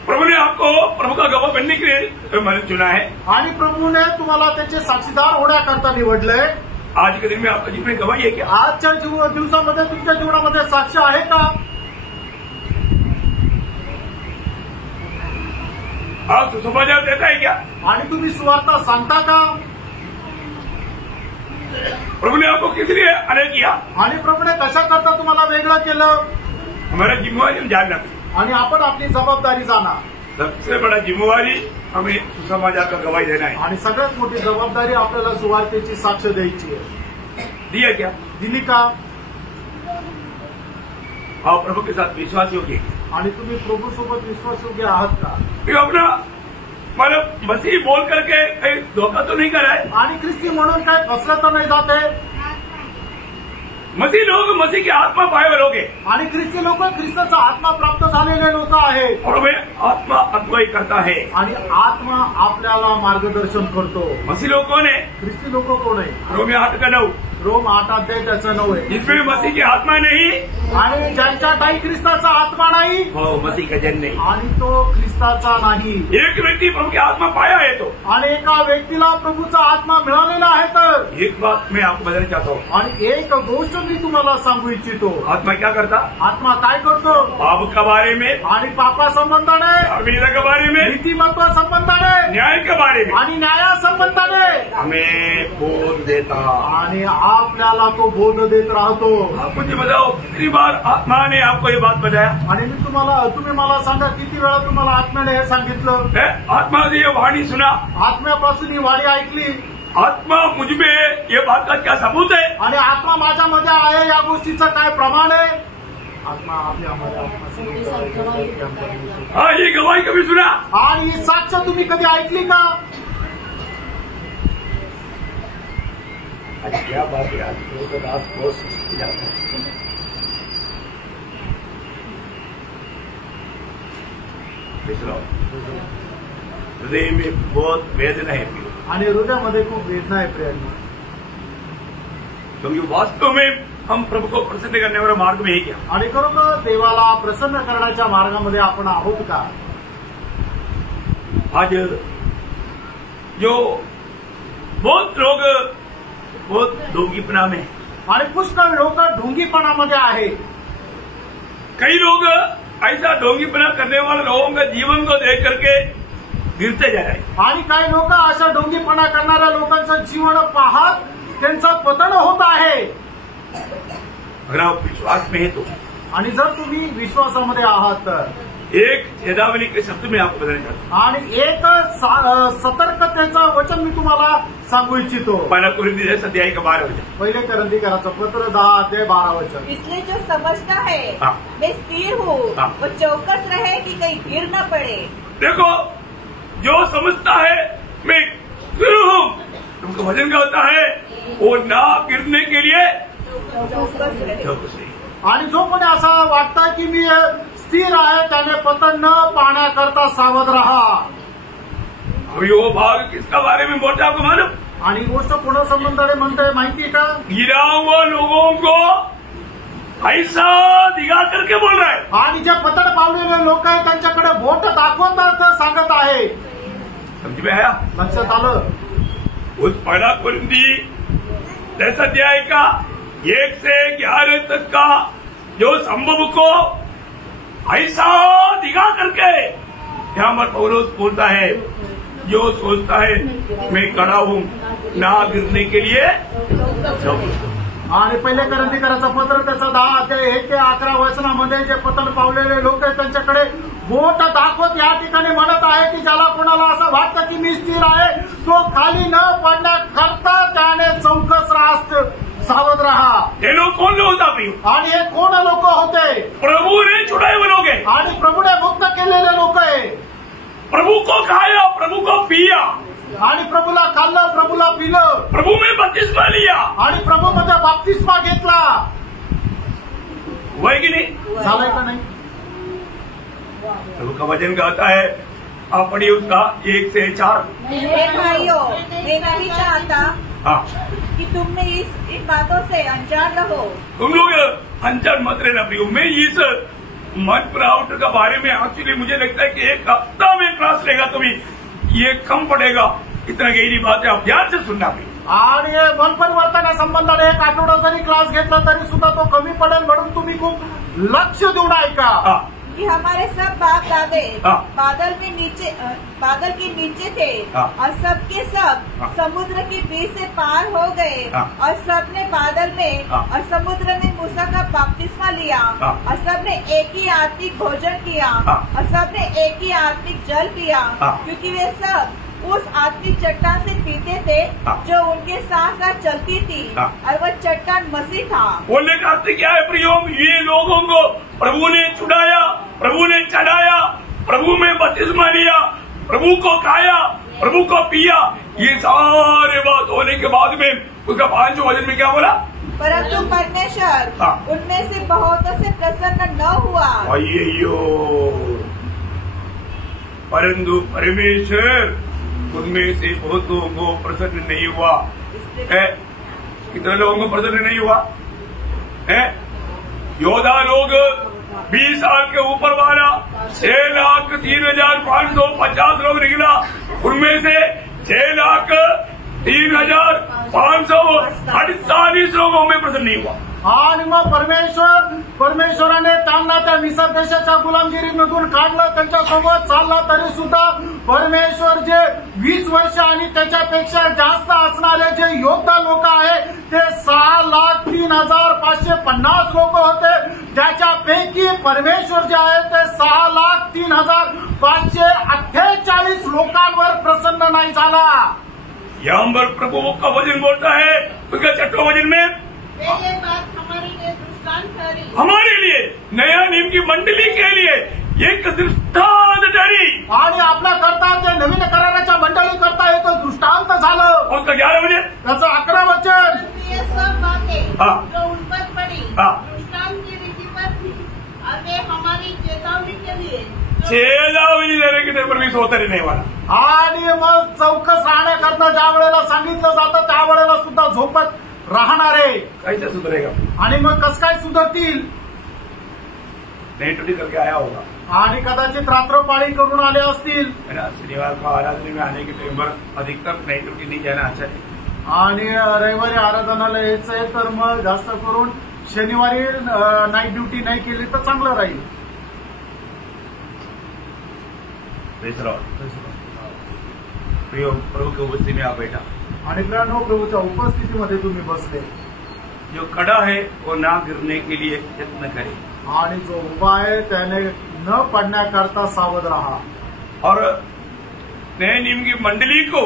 प्रभु ने आपको प्रभु का गवाह बनने के लिए मैंने चुना है। आणि प्रभूने तुम्हाला त्याचे साक्षीदार होण्याकरता निवडलंय। आज के दिन में आपका जीवन गवाही है क्या? आजच्या दिवसामध्ये तुमच्या जीवनामध्ये साक्ष आहे का? आप सुसमाचार देता है क्या? आणि तुम्ही सुवार्ता सांगता का? प्रभु ने आपको किस लिए अलग किया? आणि प्रभूने कशा करता तुम्हाला वेगळं केलं? हमारा जिम्मेवारी हम जानना चाहिए। आणि आपण आपली जबाबदारी जाणा। सबसे बड़ा जिम्मेवारी हमें सुसमाचार का गवाही देना है। आणि सगळ्यात मोठी जबाबदारी आपल्याला सुवार्तेची साक्ष द्यायची आहे। दिया क्या? दिली का? आप प्रभु के साथ विश्वास योग्य, आणि तुम्ही प्रभू सोबत विश्वासयोग्य आहात का? अपना मतलब मसीह बोल करके कहीं धोखा तो नहीं करा है? आणि ख्रिस्ती म्हणून काय फसलं तर नाही जाते? मसीह लोग मसीह की आत्मा पाए हुए लोग हैं। आणि ख्रिस्ती लोक ख्रिस्ताचा आत्मा प्राप्त झालेले लोक आहेत। और वे आत्मा अगुवाई करता है। आणि आत्मा आपल्याला मार्गदर्शन करतो। मसीह लोग कौन है? ख्रिस्ती लोक कोण आहे? रोमी 8:9 रोम 8 अध्याय त्याचं 9 आहे। जिसमें मसीह की आत्मा नहीं, आणि ज्यांच्या ठाई ख्रिस्ताचा आत्मा नाही, वो मसीह का जन नहीं। आणि तो ख्रिस्ताचा नाही। एक व्यक्ति प्रभु की आत्मा पाया है तो, आणि एका व्यक्तीला प्रभूचा आत्मा मिळालेला आहे तर, एक बात मैं आपको बताना चाहता हूँ। आणि एक गोष्ट मी तुम्हाला सांगू इच्छितो। आत्मा क्या करता? आत्मा काय करतो? पाप के बारे में, आणि पापा संबंधाने, धार्मिकता के बारे में, नीतिमत्व संबंधाने, न्याय के बारे में आणि न्याया संबंधाने हमें बोध देता। आणि आपल्याला तो बोध देत राहतो। आप मुझे बताओ कितनी बार आत्मा ने आपको ये बात बताया? आणि मी तुम्ही मला सांगा किती वेळा तुम्हाला आत्म्याने हे सांगितलं? आत्मा से ये वाणी सुना, आत्म्यापासून ही वाणी ऐकली, आत्मा मुझ में ये बात का क्या सबूत है? आणि आत्मा माझ्यामध्ये आहे या गोष्टीचं काय प्रमाण आहे? आत्मा आपल्यामध्ये आत्मा हाँ, ये गवाही कभी सुना? आणि ही साक्ष तुम्ही कधी ऐकली का? क्या बात है, आज तो रात बहुत जाता है। हृदय में बहुत वेदना है आणि हृदयामध्ये खूप वेदना आहे प्रियांनो, क्योंकि वास्तव में हम प्रभु को प्रसन्न करने वाला मार्ग में है क्या? आणि खरोखर देवाला प्रसन्न करण्याच्या मार्गामध्ये आपण आहोत का? आज जो बहुत लोग बहुत ढोंगीपना में, आणि पुष्कळ लोक ढोंगीपणामध्ये आहे। कई लोग ऐसा ढोंगीपना करने वाले लोगों का जीवन को देख करके गिरते जा रहे हैं। आणि काही लोक अशा ढोंगीपणा करणाऱ्या लोकांचं जीवन पाहत त्यांचं पतन होत आहे। अगर आप विश्वास में है तो, आणि जर तुम्ही विश्वासामध्ये आहात तर एक चेतावनी के शब्द में आपको बताना चाहता हूँ। आणि एक सतर्कतेचं वचन मी तुम्हाला सांगू इच्छितो। पहला कोरिन्थियों अध्याय का 12 वचन। पहिले करंदीकराचं पत्र 10 अध्याय 12 वचन। इसलिए जो समझता है हाँ। मैं स्थिर हूँ, हाँ। वो चौकस रहे कि कहीं गिर न पड़े। देखो, जो समझता है मैं स्थिर हूँ, तुमका वजन क्या होता है? वो ना गिरने के लिए चौकस रहे। चौकस रहिए। आणि जो कोणी असं वाटतं की मी स्थिर आहे त्याने पतन न पाहण्याकरता सावध राहा। अभी वो भाग किसका बारे में बोलता है आपको मालूम? आणि गोष्ट कोणा संबंधाने म्हणते माहिती का? गिरा हुआ लोगों को ऐसा दिखा करके बोल रहा है। आणि जे पतन पावलेले लोक आहेत त्यांच्याकडे बोट दाखवतात सांगत आहे। समझ में आया? लक्षात आलं? उस पहला कोरिन्थी 10 अध्याय का 1 से 11 तक का जो संभव को ऐसा दिखा करके यहाँ पर पौलुस बोलता है, जो सोचता है मैं खड़ा हूँ ना गिरने के लिए। आणि पहिले करंदीकराचं पत्र त्याचा 10 अध्याय 1 ते 11 वचनामध्ये जे पतन पावलेले लोक आहेत त्यांच्याकडे बोट दाखवत या ठिकाणी म्हणत आहे की ज्याला कोणाला असं वाटतं की मी स्थिर आहे तो खाली न पडण्याकरता त्याने चौकस राहा, सावध रहा। ये लोग कौन लोग होता प्रिय? आणि हे कोण लोक होते? प्रभु ने छुड़ाए हुए लोग हैं। आणि प्रभूने मुक्त केलेले लोक आहे। प्रभु को खाया, प्रभु को पिया, आणि प्रभूला खाल्लं, प्रभूला पिलं, प्रभु में बपतिस्मा लिया, आणि प्रभूमध्ये बाप्तिस्मा घेतला। हुआ है कि नहीं? झालंय का नाही? प्रभु का वचन कहता है, आप पढ़िए उसका 1 से 4। हे भाइयों, मैं नहीं चाहता हाँ, कि तुम में इन बातों से अनजान रहो। तुम लोग अनजान मत रहना प्रियो। मैं इस मन प्राउट का बारे में एक्चुअली मुझे लगता है कि 1 हफ्ता में क्लास लेगा तो भी ये कम पड़ेगा। इतना गहरी बात है, आप ध्यान से सुनना प्रियो। आणि मन परिवर्तनासंबंधाने एक आठवडा जरी क्लास घेतला तरी सुद्धा तो कमी पडेल, म्हणून तुम्ही खूप लक्ष देऊन ऐका कि हमारे सब बाप दादे बादल के नीचे थे और सबके सब समुद्र के बीच से पार हो गए और सबने बादल में और समुद्र में मूसा का बपतिस्मा लिया और सबने एक ही आत्मिक भोजन किया और सबने एक ही आत्मिक जल पिया, क्योंकि वे सब उस आत्मिक चट्टान से पीते थे जो उनके साथ साथ चलती थी और वह चट्टान मसीह था। बोलने का अर्थ क्या है प्रियो? ये लोगों को प्रभु ने चुनाया, प्रभु ने चढ़ाया, प्रभु में बपतिस्मा लिया, प्रभु को खाया, प्रभु को पिया, ये सारे बात होने के बाद में उसका 5वें वचन में क्या बोला? परंतु परमेश्वर उनमें से बहुतों से प्रसन्न न हुआ। अय्यो, परंतु परमेश्वर उनमें से बहुतों को प्रसन्न नहीं हुआ है। कितने लोगों को प्रसन्न नहीं हुआ है? योद्धा लोग 20 साल के ऊपर वाला 6,03,550 लोग निकला, उनमें से 6,03,548 लोगों में प्रसन्न नहीं हुआ। आणि मग परमेश्वराने त्यांना त्या मिसर देशाच्या गुलामगिरीमधून काढलं, त्यांच्यासोबत चालला, तरी सुद्धा परमेश्वर जे 20 वर्ष आणि त्याच्यापेक्षा जास्त असणारे जे योद्धा लोक आहेत ते 6,03,550 लोक होते, ज्याच्यापैकी परमेश्वर जे आहे ते 6,03,548 लोकांवर प्रसन्न नाही झाला। यहाँ पर प्रभु का वचन बोलता है उसका 6वें वचन में ये बात हमारे लिए दृष्टांत ठहरी, हमारे लिए नया नियम की मंडली के लिए एक दृष्टांत ठहरी, आणि आपल्या करता ते नवीन कराराच्या मंडळी करता एक दृष्टांत झालं। उसका 11वें वचन, त्याचं 11 वचन, ये सब बातें हाँ। जो उन पर पड़ी दृष्टांत की रीति पर थी और वे हमारी चेतावनी के लिए चेतावनी देने के परमेश्वर होता रहने वाला। आणि मग चौकस राहण्याकरता ज्या वेळेला सांगितलं जातं त्यावेळेला सुद्धा झोपत राहणारे कैसे सुधरेगा? आणि मग कसं काय सुधरतील? नहीं टूटी करके आया होगा आणि कदाचित रात्रपाळी करून आले असतील, है ना। शनिवार को आराधना में आने के टाइम पर अधिकतर नहीं टूटी नहीं जाना अच्छा है। आणि रविवारी आराधनाला यायचंय तर मग जास्त करून शनिवारी नाईट ड्युटी नाही केली तर चांगलं राहील। प्रभु की उपस्थिति में आप बैठा आणि प्रभूच्या उपस्थितीमध्ये तुम्ही बसले, जो खड़ा है वो ना गिरने के लिए यत्न करे आणि जो उभा आहे त्याने न पडण्याकरता सावध रहा। और नए नियम की मंडली को,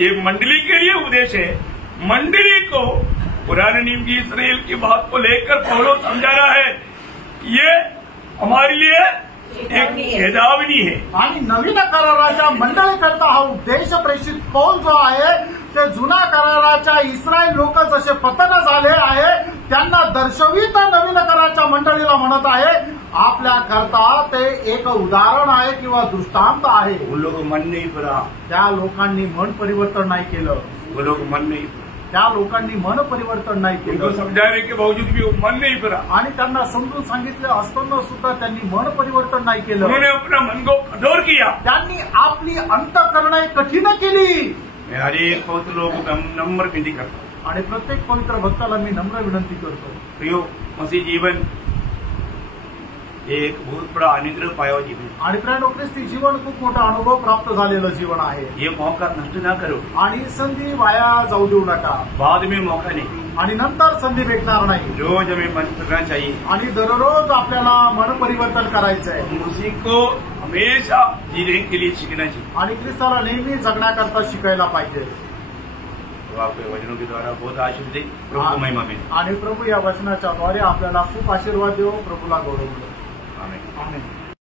ये मंडली के लिए उपदेश है, मंडली को पुराने नियम की इस्राएल की बात को लेकर पौलुस समझा रहा है, ये हमारे लिए एक चेतावनी है। आणि नवीन कराराच्या मंडळीकरता हा उपदेश प्रेषित पौल जो आहे ते जुना कराराच्या इस्रायल लोक जसे पतन झाले आहे त्यांना दर्शवित नवीन कराराच्या मंडळीला म्हणत आहे, आपल्या करता ते एक उदाहरण आहे किंवा दृष्टांत आहे। वो लोग मन नहीं फिरा, त्या लोकांनी मन परिवर्तन नाही केलं, वो लोग मन नहीं, त्या लोकांनी मन परिवर्तन नाही उनको केलं, समझाने के बावजूद भी वो मन नहीं फिरा, आणि त्यांना समजून सांगितलं असताना सुद्धा त्यांनी मन परिवर्तन नाही केलं। उन्होंने अपना मन को कठोर किया, त्यांनी आपली अंतःकरणे कठीण केली। मैं हर एक पवित्र लोगों को नम्र विनती करता हूँ, आणि प्रत्येक पवित्र भक्ताला मी नम्र विनंती करतो, प्रियो मसीह जीवन एक बहुत बड़ा अनुग्रह पाया हुआ जीवन, आणि प्रिय ख्रिस्ती जीवन खूप मोठा अनुभव प्राप्त झालेलं जीवन आहे। ये मौका नष्ट ना करो, आणि संधी वाया जाऊ देऊ नका, बाद में मौका नहीं, आणि नंतर संधी भेटणार नाही। रोज हमें मन करना चाहिए, आणि दररोज आपल्याला मन परिवर्तन करायचं आहे, मसीह को हमेशा जीने के लिए सीखना चाहिए। आणि ख्रिस्ताला नेहमी जगण्याकरता शिकायला पाहिजे। तो आपके वचनों के द्वारा बहुत आशीष दे, प्रभु महिमा में, आणि प्रभू या वचनाच्या द्वारे आपल्याला खूप आशीर्वाद देऊ, प्रभूला गौरव देऊ। आमीन। आमीन।